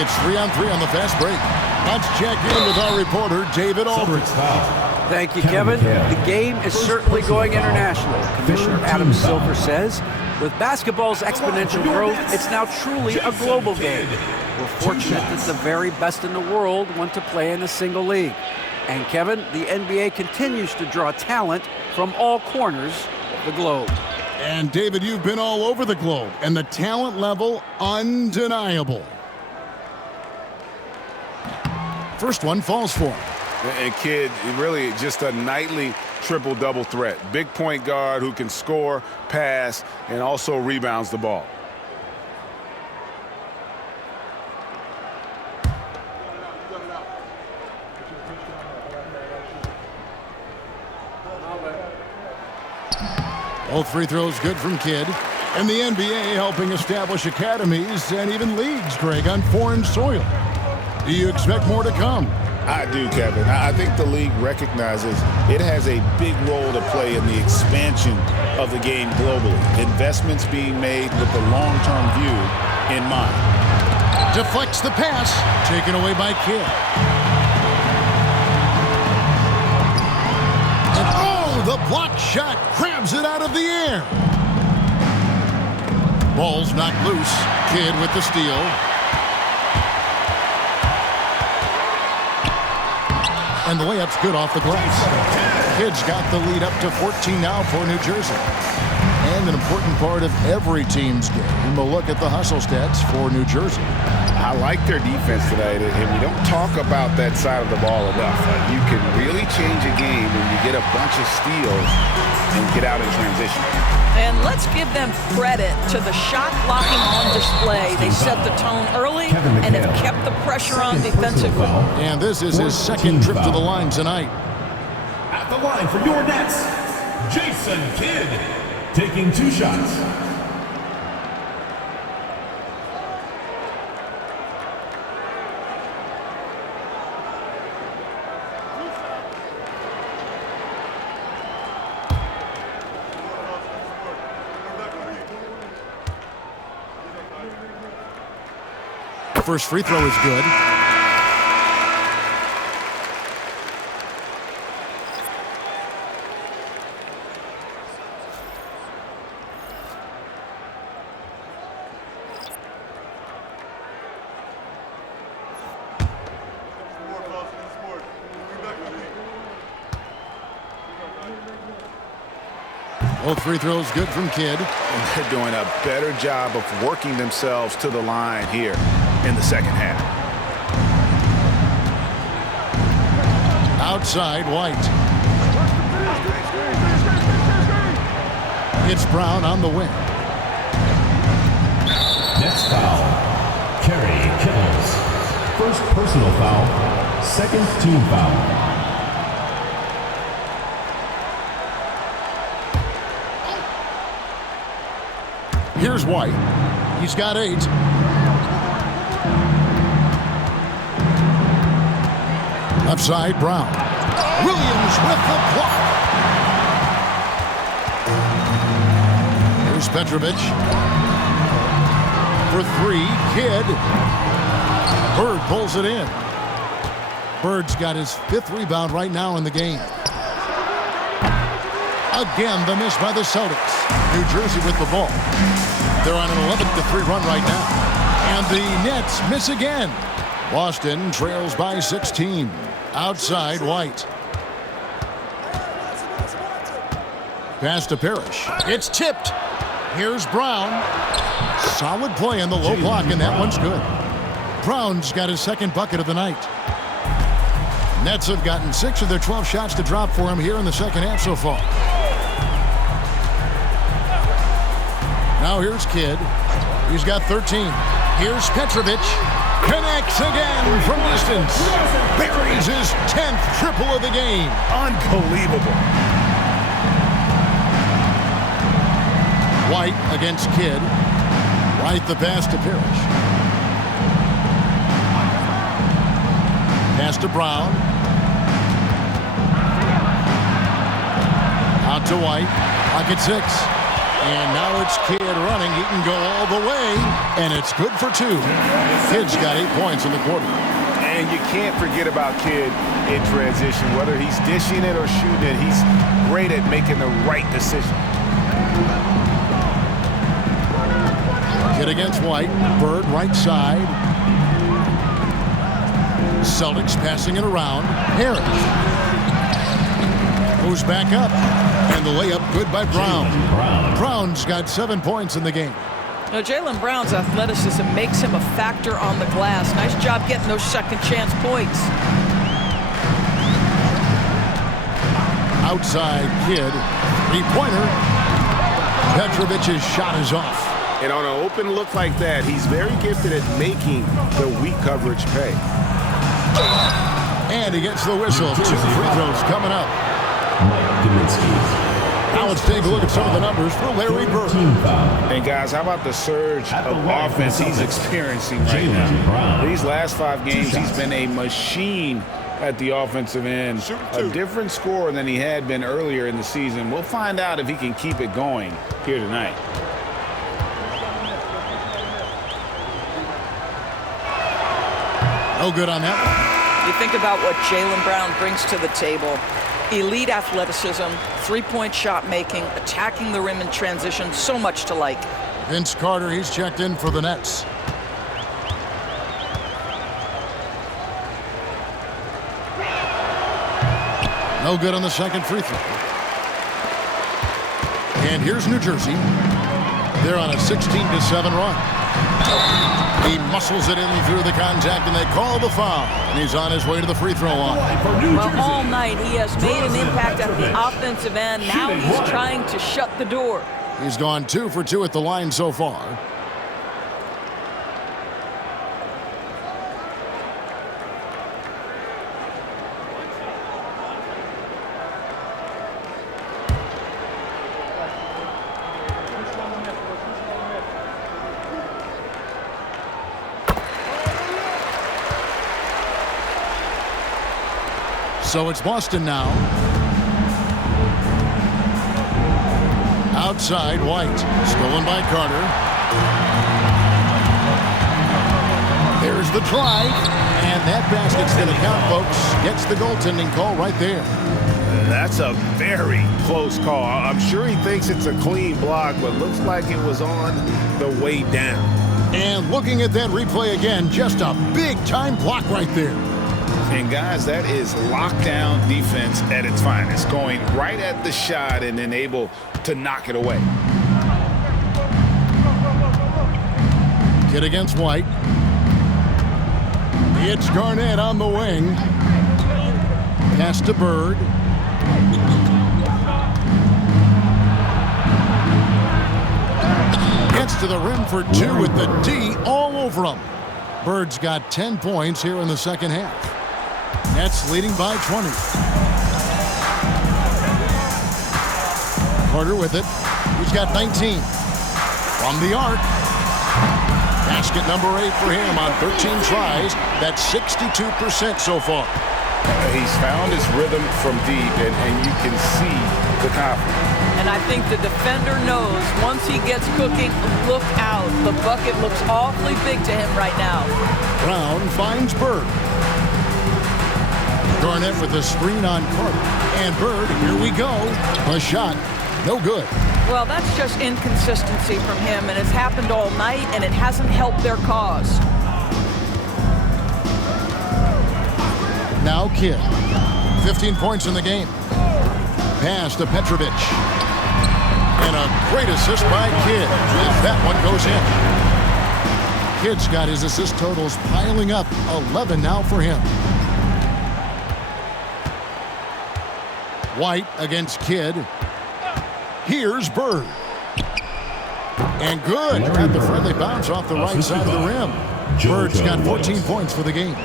It's 3-on-3 on the fast break. Let's check in with our reporter, David Aldridge. Thank you, Kevin. The game is certainly going international. Commissioner Adam Silver says, with basketball's exponential growth, it's now truly a global game. We're fortunate that the very best in the world want to play in a single league. And Kevin, the NBA continues to draw talent from all corners of the globe. And David, you've been all over the globe, and the talent level undeniable. First one falls for him. And Kidd, really just a nightly triple-double threat. Big point guard who can score, pass, and also rebounds the ball. Both free throws good from Kidd. And the NBA helping establish academies and even leagues, Greg, on foreign soil. Do you expect more to come? I do, Kevin. I think the league recognizes it has a big role to play in the expansion of the game globally. Investments being made with the long-term view in mind. Deflects the pass, taken away by Kidd. And oh, the block shot grabs it out of the air. Ball's knocked loose. Kidd with the steal. And the layup's good off the glass. Kidd's got the lead up to 14 now for New Jersey. And an important part of every team's game, a look at the hustle stats for New Jersey. I like their defense tonight, and we don't talk about that side of the ball enough. You can really change a game when you get a bunch of steals and get out in transition. And let's give them credit to the shot blocking on display. They set the tone early and have kept the pressure on defensively. And this is his second trip to the line tonight. At the line for your Nets, Jason Kidd, taking 2 shots. First free throw is good. Both free throws good from Kidd. And they're doing a better job of working themselves to the line here in the second half. Outside, White. It's Brown on the wing. Next foul, Kerry Kittles. First personal foul, second team foul. Here's White. He's got 8. Left side, Brown. Williams with the block. Here's Petrovic. For 3, Kidd. Bird pulls it in. Bird's got his 5th rebound right now in the game. Again, the miss by the Celtics. New Jersey with the ball. They're on an 11-3 run right now. And the Nets miss again. Boston trails by 16. Outside, White. Pass to Parrish. It's tipped. Here's Brown. Solid play in the low block, and that one's good. Brown's got his 2nd bucket of the night. Nets have gotten 6 of their 12 shots to drop for him here in the second half so far. Now here's Kidd. He's got 13. Here's Petrovic. Connects again from distance. Buries his 10th triple of the game. Unbelievable. White against Kidd. White the pass to Parrish. Pass to Brown. Out to White. Pocket 6. And now it's Kidd running. He can go all the way. And it's good for 2. Kidd's got 8 points in the quarter. And you can't forget about Kidd in transition. Whether he's dishing it or shooting it, he's great at making the right decision. Kidd against White. Bird right side. Celtics passing it around. Harris goes back up. And the layup good by Brown. Brown's got 7 points in the game. Now, Jaylen Brown's athleticism makes him a factor on the glass. Nice job getting those second chance points. Outside Kidd. 3-pointer. Petrovic's shot is off. And on an open look like that, he's very gifted at making the weak coverage pay. And he gets the whistle. 2 free throws coming up. Now let's take a look at some of the numbers for Larry Bird. And guys, how about the surge of offense he's experiencing right now? These last 5 games, he's been a machine at the offensive end. A different scorer than he had been earlier in the season. We'll find out if he can keep it going here tonight. No good on that one. You think about what Jaylen Brown brings to the table. Elite athleticism, three-point shot making, attacking the rim in transition, so much to like. Vince Carter, he's checked in for the Nets. No good on the second free throw. And here's New Jersey. They're on a 16-7 run. He muscles it in through the contact, and they call the foul. And he's on his way to the free throw line. Well, all night he has made an impact at the offensive end. Now he's trying to shut the door. He's gone 2 for 2 at the line so far. So it's Boston now. Outside, White. Stolen by Carter. There's the try. And that basket's going to count, folks. Gets the goaltending call right there. That's a very close call. I'm sure he thinks it's a clean block, but looks like it was on the way down. And looking at that replay again, just a big-time block right there. And, guys, that is lockdown defense at its finest, going right at the shot and then able to knock it away. Kid against White. It's Garnett on the wing. Pass to Bird. Gets to the rim for 2 with the D all over him. Bird's got 10 points here in the second half. Nets leading by 20. Carter with it. He's got 19. From the arc. Basket number 8 for him on 13 tries. That's 62% so far. He's found his rhythm from deep, and you can see the confidence. And I think the defender knows once he gets cooking, look out. The bucket looks awfully big to him right now. Brown finds Bird. Garnett with the screen on Carter. And Bird, here we go. A shot. No good. Well, that's just inconsistency from him, and it's happened all night, and it hasn't helped their cause. Now Kidd. 15 points in the game. Pass to Petrovic. And a great assist by Kidd. As that one goes in. Kidd's got his assist totals piling up. 11 now for him. White against Kidd. Here's Bird. And good. Got the friendly bounce off the right side of the rim. Bird's got 14 points for the game.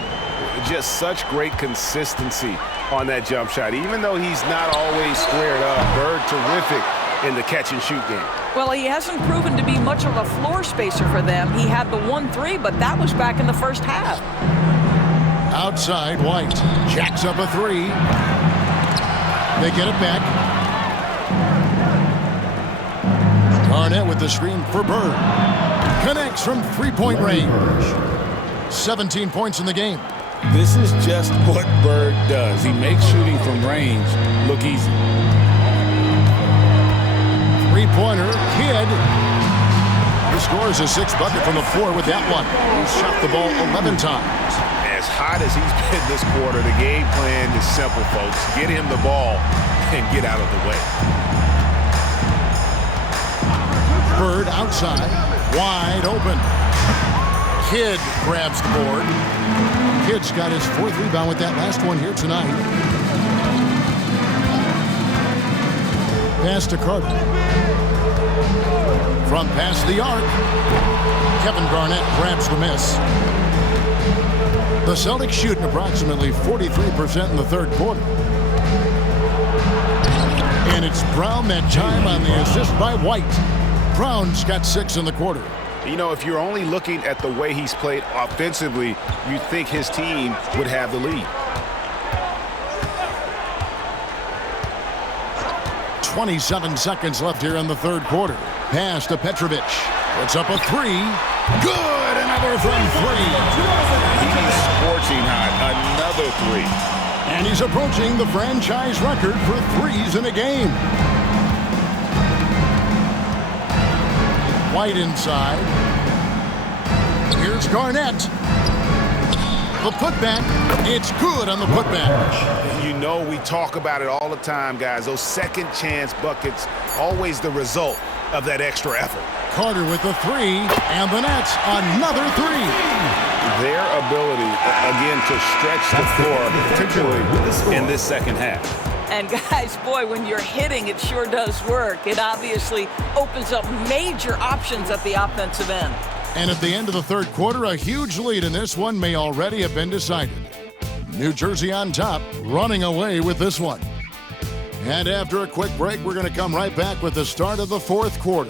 Just such great consistency on that jump shot. Even though he's not always squared up, Bird terrific in the catch-and-shoot game. Well, he hasn't proven to be much of a floor spacer for them. He had the 1-3, but that was back in the first half. Outside, White jacks up a 3. They get it back. Garnett with the screen for Bird. Connects from three-point range. 17 points in the game. This is just what Bird does. He makes shooting from range look easy. Three-pointer, Kidd. He scores a 6th bucket from the floor with that one. He's shot the ball 11 times. As hot as he's been this quarter, the game plan is simple, folks. Get him the ball and get out of the way. Bird outside, wide open. Kidd grabs the board. Kidd's got his 4th rebound with that last one here tonight. Pass to Carter. From past the arc, Kevin Garnett grabs the miss. The Celtics shooting approximately 43% in the third quarter. And it's Brown that time on the assist by White. Brown's got 6 in the quarter. You know, if you're only looking at the way he's played offensively, you'd think his team would have the lead. 27 seconds left here in the third quarter. Pass to Petrovic. Puts up a three. Good. Another from three. He's scorching hot. Another three. And he's approaching the franchise record for threes in a game. White inside. Here's Garnett. The putback. It's good on the putback. You know, we talk about it all the time, guys. Those second chance buckets, always the result of that extra effort. Carter with the three, and the Nets another three. Their ability, again, to stretch the floor, particularly in this second half. And guys, boy, when you're hitting, it sure does work. It obviously opens up major options at the offensive end. And at the end of the third quarter, a huge lead in this one may already have been decided. New Jersey on top, running away with this one. And after a quick break, we're going to come right back with the start of the fourth quarter.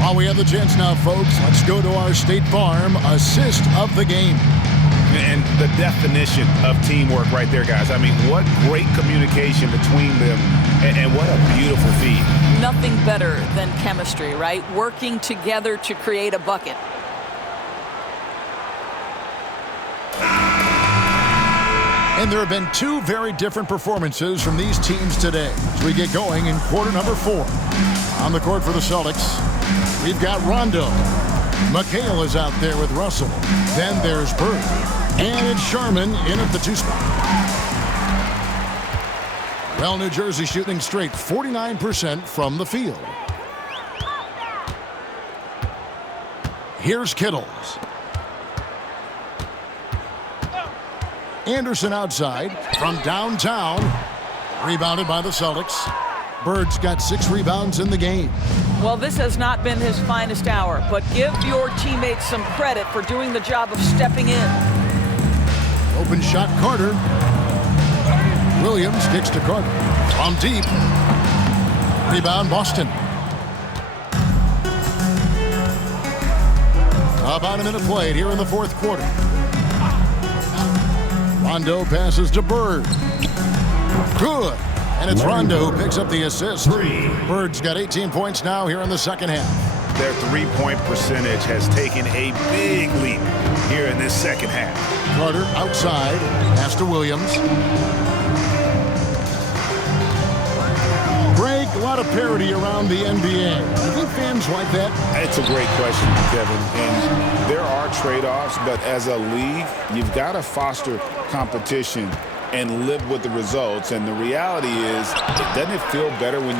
While we have the chance now, folks, let's go to our State Farm assist of the game. And the definition of teamwork right there, guys. I mean, what great communication between them, and what a beautiful feed. Nothing better than chemistry, right? Working together to create a bucket. And there have been two very different performances from these teams today as we get going in quarter number 4. On the court for the Celtics, we've got Rondo. McHale is out there with Russell. Then there's Bird. And it's Sharman in at the 2 spot. Well, New Jersey shooting straight 49% from the field. Here's Kittles. Anderson outside from downtown. Rebounded by the Celtics. Bird's got 6 rebounds in the game. Well, this has not been his finest hour, but give your teammates some credit for doing the job of stepping in. Open shot, Carter. Williams kicks to Carter. From deep. Rebound, Boston. About a minute played here in the fourth quarter. Rondo passes to Bird. Good. And it's Rondo who picks up the assist. Bird's got 18 points now here in the second half. Their three-point percentage has taken a big leap here in this second half. Carter outside. Pass to Williams. Greg, a lot of parity around the NBA. Do you think fans like that? It's a great question, Kevin. And there are trade-offs, but as a league, you've got to foster competition and live with the results. And the reality is, doesn't it feel better when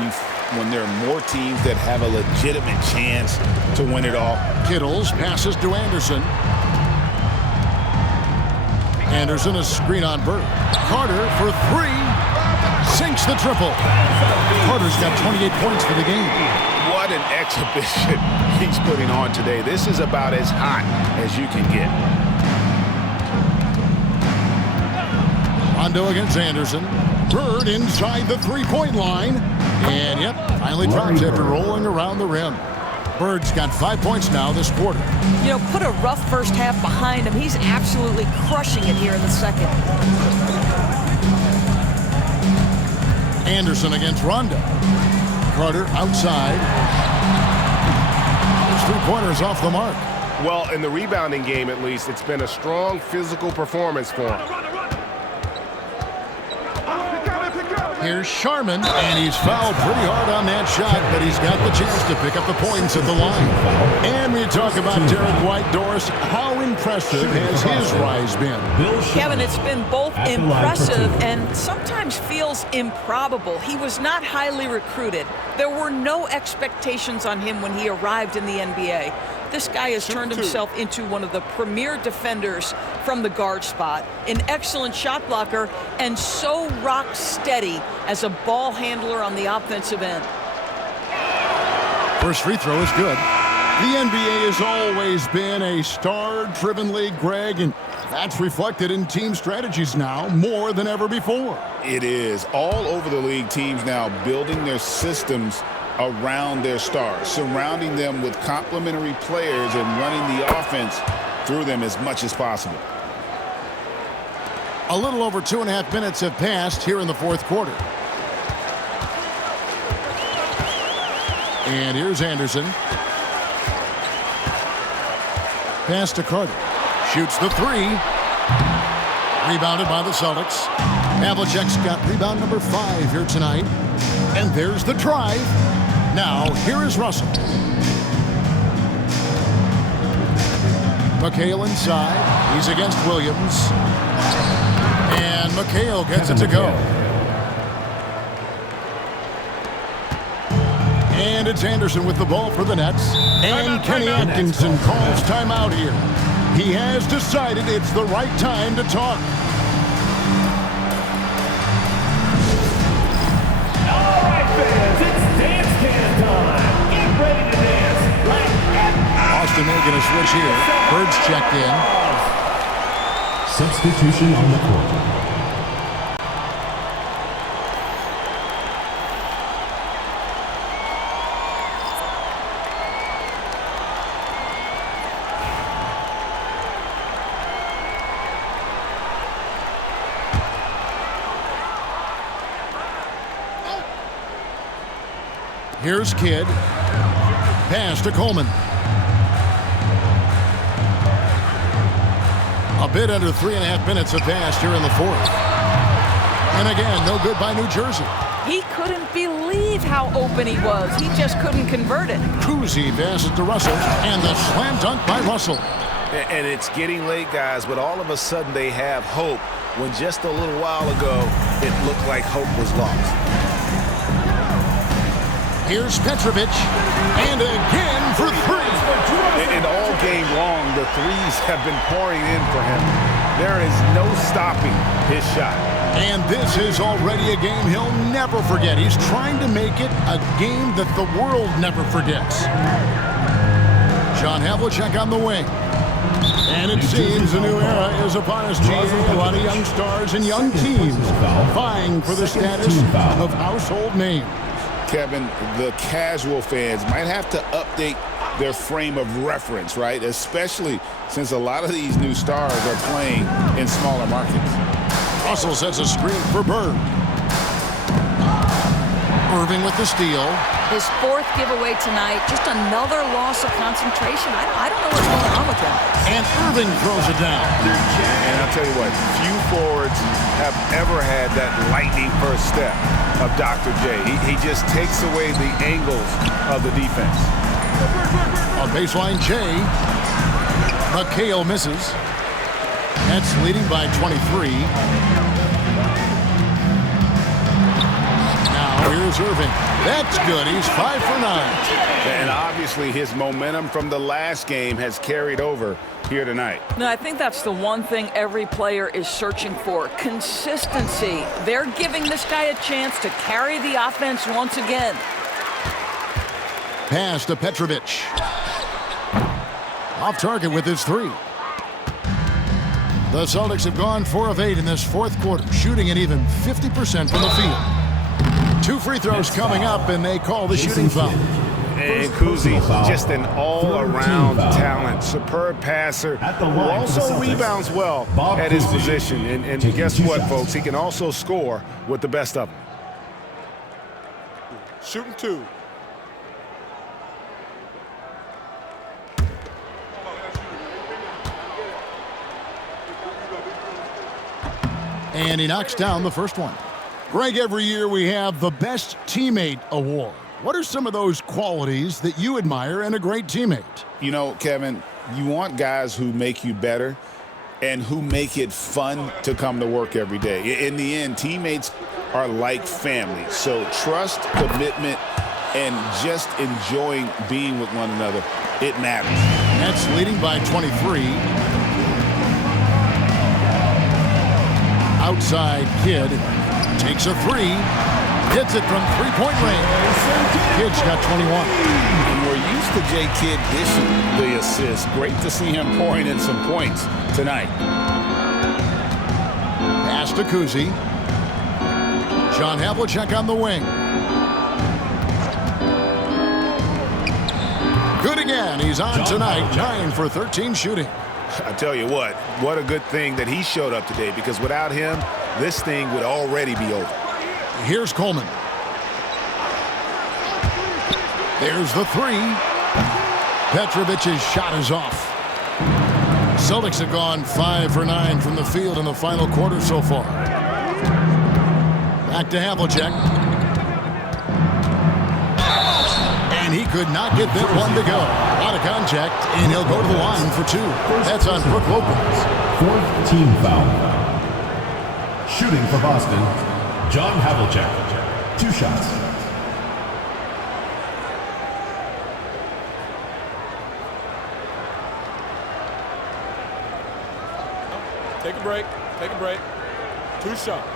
there are more teams that have a legitimate chance to win it all? Kittles passes to Anderson. Anderson, a screen on Bird. Carter for 3. Sinks the triple. Carter's got 28 points for the game. What an exhibition he's putting on today. This is about as hot as you can get. Rondo against Anderson. Bird inside the three-point line. And, yep, finally drops after rolling around the rim. Bird's got 5 points now this quarter. You know, put a rough first half behind him. He's absolutely crushing it here in the second. Anderson against Rondo. Carter outside. His three-pointer's off the mark. Well, in the rebounding game, at least, it's been a strong physical performance for him. Here's Sharman, and he's fouled pretty hard on that shot, but he's got the chance to pick up the points at the line. And we talk about Derek White, Doris. How impressive has his rise been? Kevin, it's been both impressive and sometimes feels improbable. He was not highly recruited. There were no expectations on him when he arrived in the NBA. This guy has turned himself into one of the premier defenders from the guard spot, an excellent shot blocker, and so rock steady as a ball handler on the offensive end. First free throw is good. The NBA has always been a star-driven league, Greg, and that's reflected in team strategies now more than ever before. It is. All over the league, teams now building their systems around their stars, surrounding them with complementary players and running the offense through them as much as possible. A little over 2.5 minutes have passed here in the fourth quarter. And here's Anderson. Pass to Carter. Shoots the three. Rebounded by the Celtics. Havlicek's got rebound number 5 here tonight. And there's the drive. Now, here is Russell. McHale inside. He's against Williams. And McHale gets it to go. And it's Anderson with the ball for the Nets. And Kenny Atkinson calls timeout here. He has decided it's the right time to talk. All right, fans, it's dance can time. Get ready to dance. Austin making a switch here. Bird's checked in. Substitution on the court. Here's Kidd. Pass to Coleman. A bit under 3.5 minutes have passed here in the fourth. And again, no good by New Jersey. He couldn't believe how open he was. He just couldn't convert it. Kuzi passes to Russell. And the slam dunk by Russell. And it's getting late, guys, but all of a sudden they have hope when just a little while ago it looked like hope was lost. Here's Petrovic, and again for 3. And all game long, the threes have been pouring in for him. There is no stopping his shot. And this is already a game he'll never forget. He's trying to make it a game that the world never forgets. John Havlicek on the wing. And it seems a new era is upon us, GA. A lot of young stars and young teams vying for the status of household names. Kevin, the casual fans might have to update their frame of reference, right? Especially since a lot of these new stars are playing in smaller markets. Russell sets a screen for Bird. Irving with the steal. His 4th giveaway tonight, just another loss of concentration. I don't know what's going on with him. And Irving throws it down. And I'll tell you what, few forwards have ever had that lightning first step of Dr. J. He just takes away the angles of the defense. On baseline, J. McHale misses. Nets leading by 23. Now here's Irving. That's good. He's 5 for 9. And obviously his momentum from the last game has carried over here tonight. No, I think that's the one thing every player is searching for. Consistency. They're giving this guy a chance to carry the offense once again. Pass to Petrovic. Off target with his 3. The Celtics have gone 4 of 8 in this fourth quarter, shooting an even 50% from the field. 2 free throws coming up, and they call the shooting foul. And Kuzi, just an all-around talent, superb passer, who also rebounds well at his position. And guess what, folks? He can also score with the best of them. Shooting 2. And he knocks down the first one. Greg, every year we have the Best Teammate Award. What are some of those qualities that you admire in a great teammate? You know, Kevin, you want guys who make you better and who make it fun to come to work every day. In the end, teammates are like family. So trust, commitment, and just enjoying being with one another, it matters. Nets leading by 23. Outside, Kidd takes a 3, hits it from 3-point range. Kidd's got 21. And we're used to J. Kidd dishing the assist. Great to see him pouring in some points tonight. Pass to Kuzi. John Havlicek on the wing. Good again. He's on tonight. 9 for 13 shooting. I tell you what a good thing that he showed up today, because without him, this thing would already be over. Here's Coleman. There's the three. Petrovic's shot is off. Celtics have gone 5 for 9 from the field in the final quarter so far. Back to Havlicek. And he could not get that one to go. Out of contact, and he'll go to the line for 2. That's on Brook Lopez. 4th team foul. Shooting for Boston, John Havlicek. 2 shots. Take a break. Take a break. 2 shots.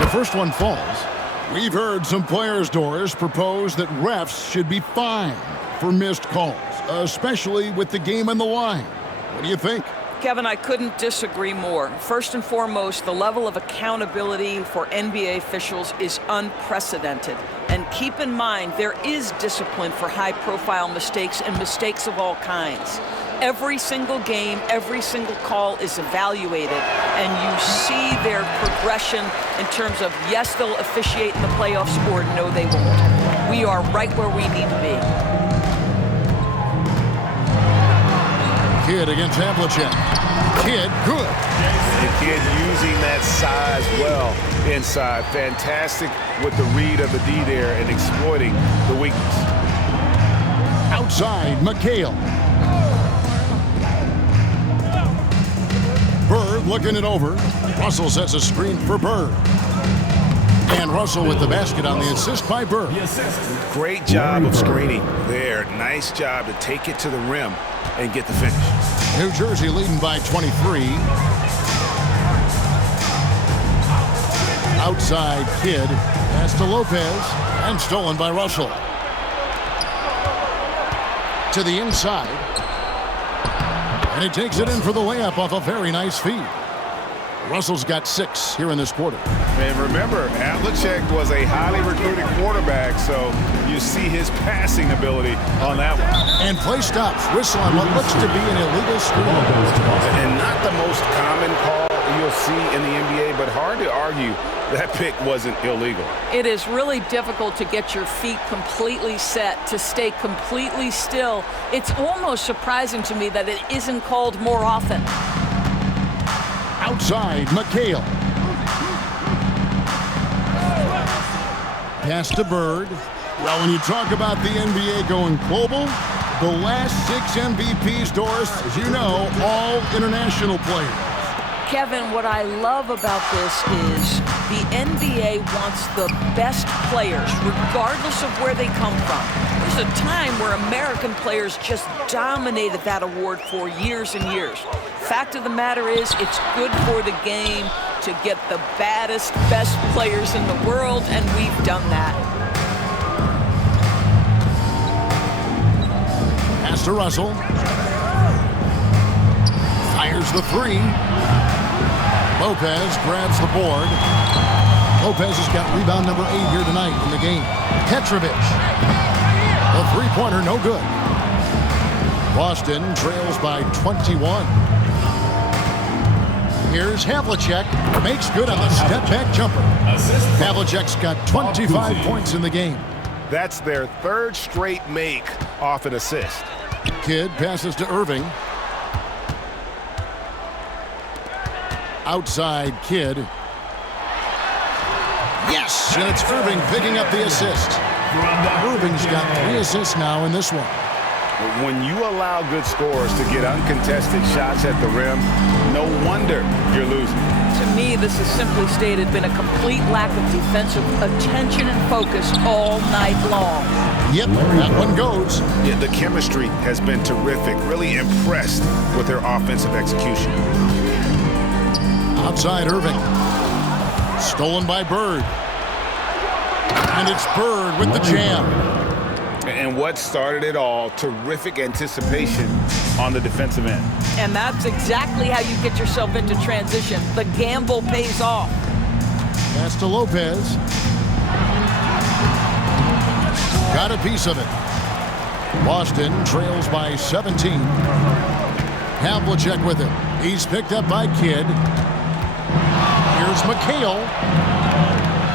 The first one falls. We've heard some players, Doris, propose that refs should be fined for missed calls, especially with the game on the line. What do you think? Kevin, I couldn't disagree more. First and foremost, the level of accountability for NBA officials is unprecedented. And keep in mind, there is discipline for high-profile mistakes and mistakes of all kinds. Every single game, every single call is evaluated, and you see their progression in terms of, yes, they'll officiate in the playoffs, or no, they won't. We are right where we need to be. Kidd against Havlicek. Kidd, good. The Kidd using that size well inside. Fantastic with the read of the D there and exploiting the weakness. Outside, McHale. Bird looking it over. Russell sets a screen for Bird. And Russell with the basket on the assist by Bird. Great job of screening there. Nice job to take it to the rim and get the finish. New Jersey leading by 23. Outside, Kidd. Pass to Lopez. And stolen by Russell. To the inside. And he takes it in for the layup off a very nice feed. Russell's got 6 here in this quarter. And remember, Havlicek was a highly recruited quarterback, so you see his passing ability on that one. And play stops. Whistle on what looks to be an illegal screen. And not the most common call you'll see in the NBA, but hard to argue that pick wasn't illegal. It is really difficult to get your feet completely set, to stay completely still. It's almost surprising to me that it isn't called more often. Outside, McHale. Pass to Bird. Well, when you talk about the NBA going global, the last 6 MVPs, Doris, as you know, all international players. Kevin, what I love about this is the NBA wants the best players, regardless of where they come from. There's a time where American players just dominated that award for years and years. Fact of the matter is, it's good for the game to get the baddest, best players in the world, and we've done that. Pass to Russell. Fires the 3. Lopez grabs the board. Lopez has got rebound number 8 here tonight in the game. Petrovic. The three-pointer, no good. Boston trails by 21. Here's Havlicek. Makes good on the step-back jumper. Havlicek's got 25 points in the game. That's their 3rd straight make off an assist. Kidd passes to Irving. Outside, Kidd. Yes, and it's Irving picking up the assist. Irving's got 3 assists now in this one. When you allow good scorers to get uncontested shots at the rim, no wonder you're losing. To me, this has simply stated been a complete lack of defensive attention and focus all night long. Yep, that one goes. Yeah, the chemistry has been terrific. Really impressed with their offensive execution. Outside Irving. Stolen by Bird. And it's Bird with the jam. And And what started it all, terrific anticipation on the defensive end. And that's exactly how you get yourself into transition. The gamble pays off. Pass to Lopez. Got a piece of it. Boston trails by 17. Havlicek with it. He's picked up by Kidd. Here's McHale.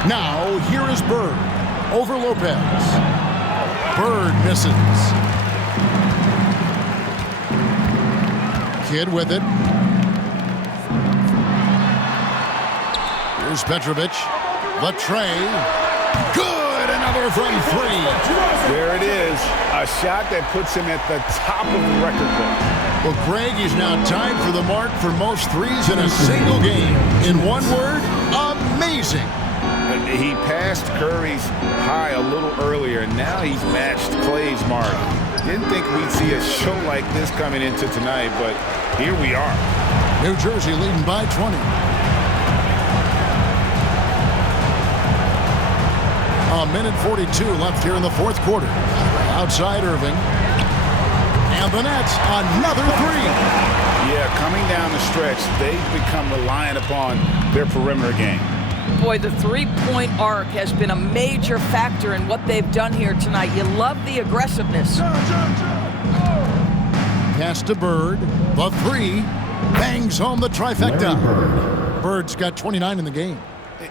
Now, here is Bird. Over Lopez. Bird misses. Kidd with it. Here's Petrovic. Latre. Good! Another from three. There it is. A shot that puts him at the top of the record book. Well, Greg is now tied for the mark for most threes in a single game. In one word, amazing. He passed Curry's high a little earlier, and now he's matched Clay's mark. Didn't think we'd see a show like this coming into tonight, but here we are. New Jersey leading by 20. A minute 42 left here in the fourth quarter. Outside Irving. And the Nets, another three. Yeah, coming down the stretch, they've become reliant upon their perimeter game. Boy, the three-point arc has been a major factor in what they've done here tonight. You love the aggressiveness. Pass to Bird. The three. Bangs home the trifecta. Bird's got 29 in the game.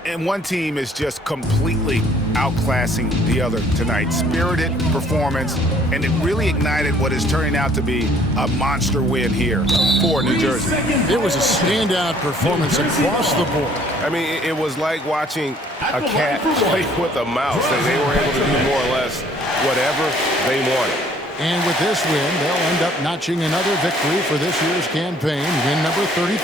And one team is just completely outclassing the other tonight. Spirited performance, and it really ignited what is turning out to be a monster win here for New Jersey. It was a standout performance across the board. I mean, it was like watching a cat play with a mouse. They were able to do more or less whatever they wanted. And with this win, they'll end up notching another victory for this year's campaign, win number 33.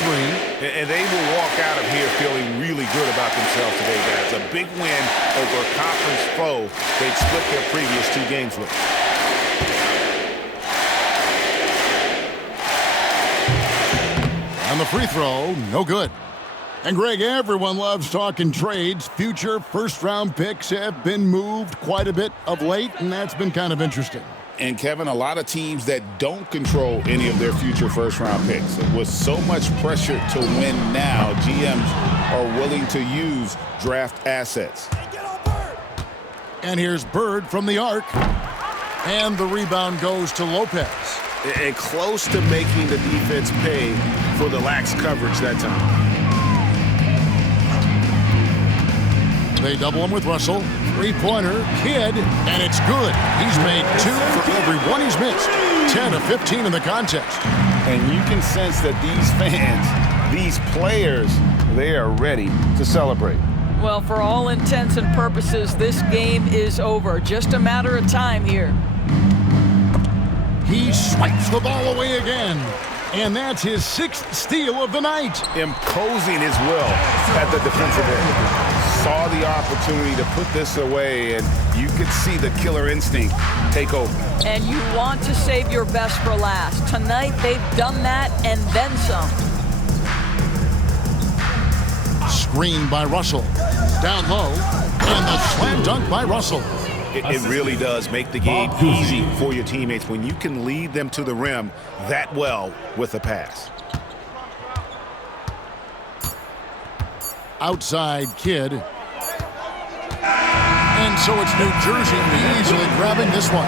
And they will walk out of here feeling really good about themselves today, guys. A big win over a conference foe they'd split their previous two games with. And the free throw, no good. And Greg, everyone loves talking trades. Future first-round picks have been moved quite a bit of late, and that's been kind of interesting. And Kevin, a lot of teams that don't control any of their future first-round picks. With so much pressure to win now, GMs are willing to use draft assets. And here's Bird from the arc. And the rebound goes to Lopez. And close to making the defense pay for the lax coverage that time. They double him with Russell. Three-pointer, Kidd, and it's good. He's made two for every one he's missed. 10 of 15 in the contest. And you can sense that these fans, these players, they are ready to celebrate. Well, for all intents and purposes, this game is over. Just a matter of time here. He swipes the ball away again. And that's his sixth steal of the night. Imposing his will at the defensive end. Saw the opportunity to put this away, and you could see the killer instinct take over. And you want to save your best for last. Tonight, they've done that and then some. Screen by Russell. Down low. And the slam dunk by Russell. It really does make the game easy for your teammates when you can lead them to the rim that well with a pass. Outside Kidd. And so it's New Jersey easily grabbing this one.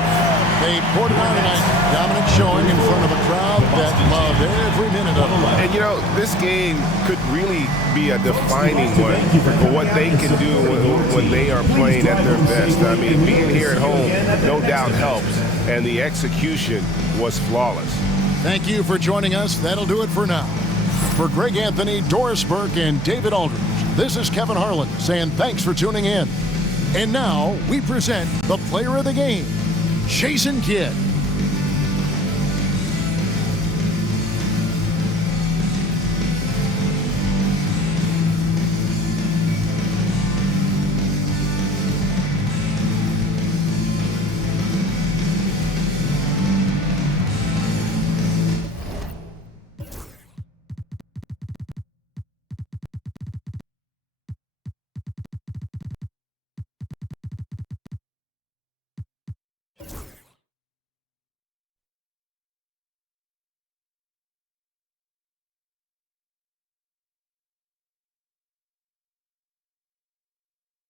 They poured it on tonight. Dominant showing in front of a crowd that loved every minute of it. And, you know, this game could really be a defining one for what they can do when they are playing at their best. I mean, being here at home no doubt helps, and the execution was flawless. Thank you for joining us. That'll do it for now. For Greg Anthony, Doris Burke, and David Aldridge, this is Kevin Harlan saying thanks for tuning in. And now we present the player of the game, Jason Kidd.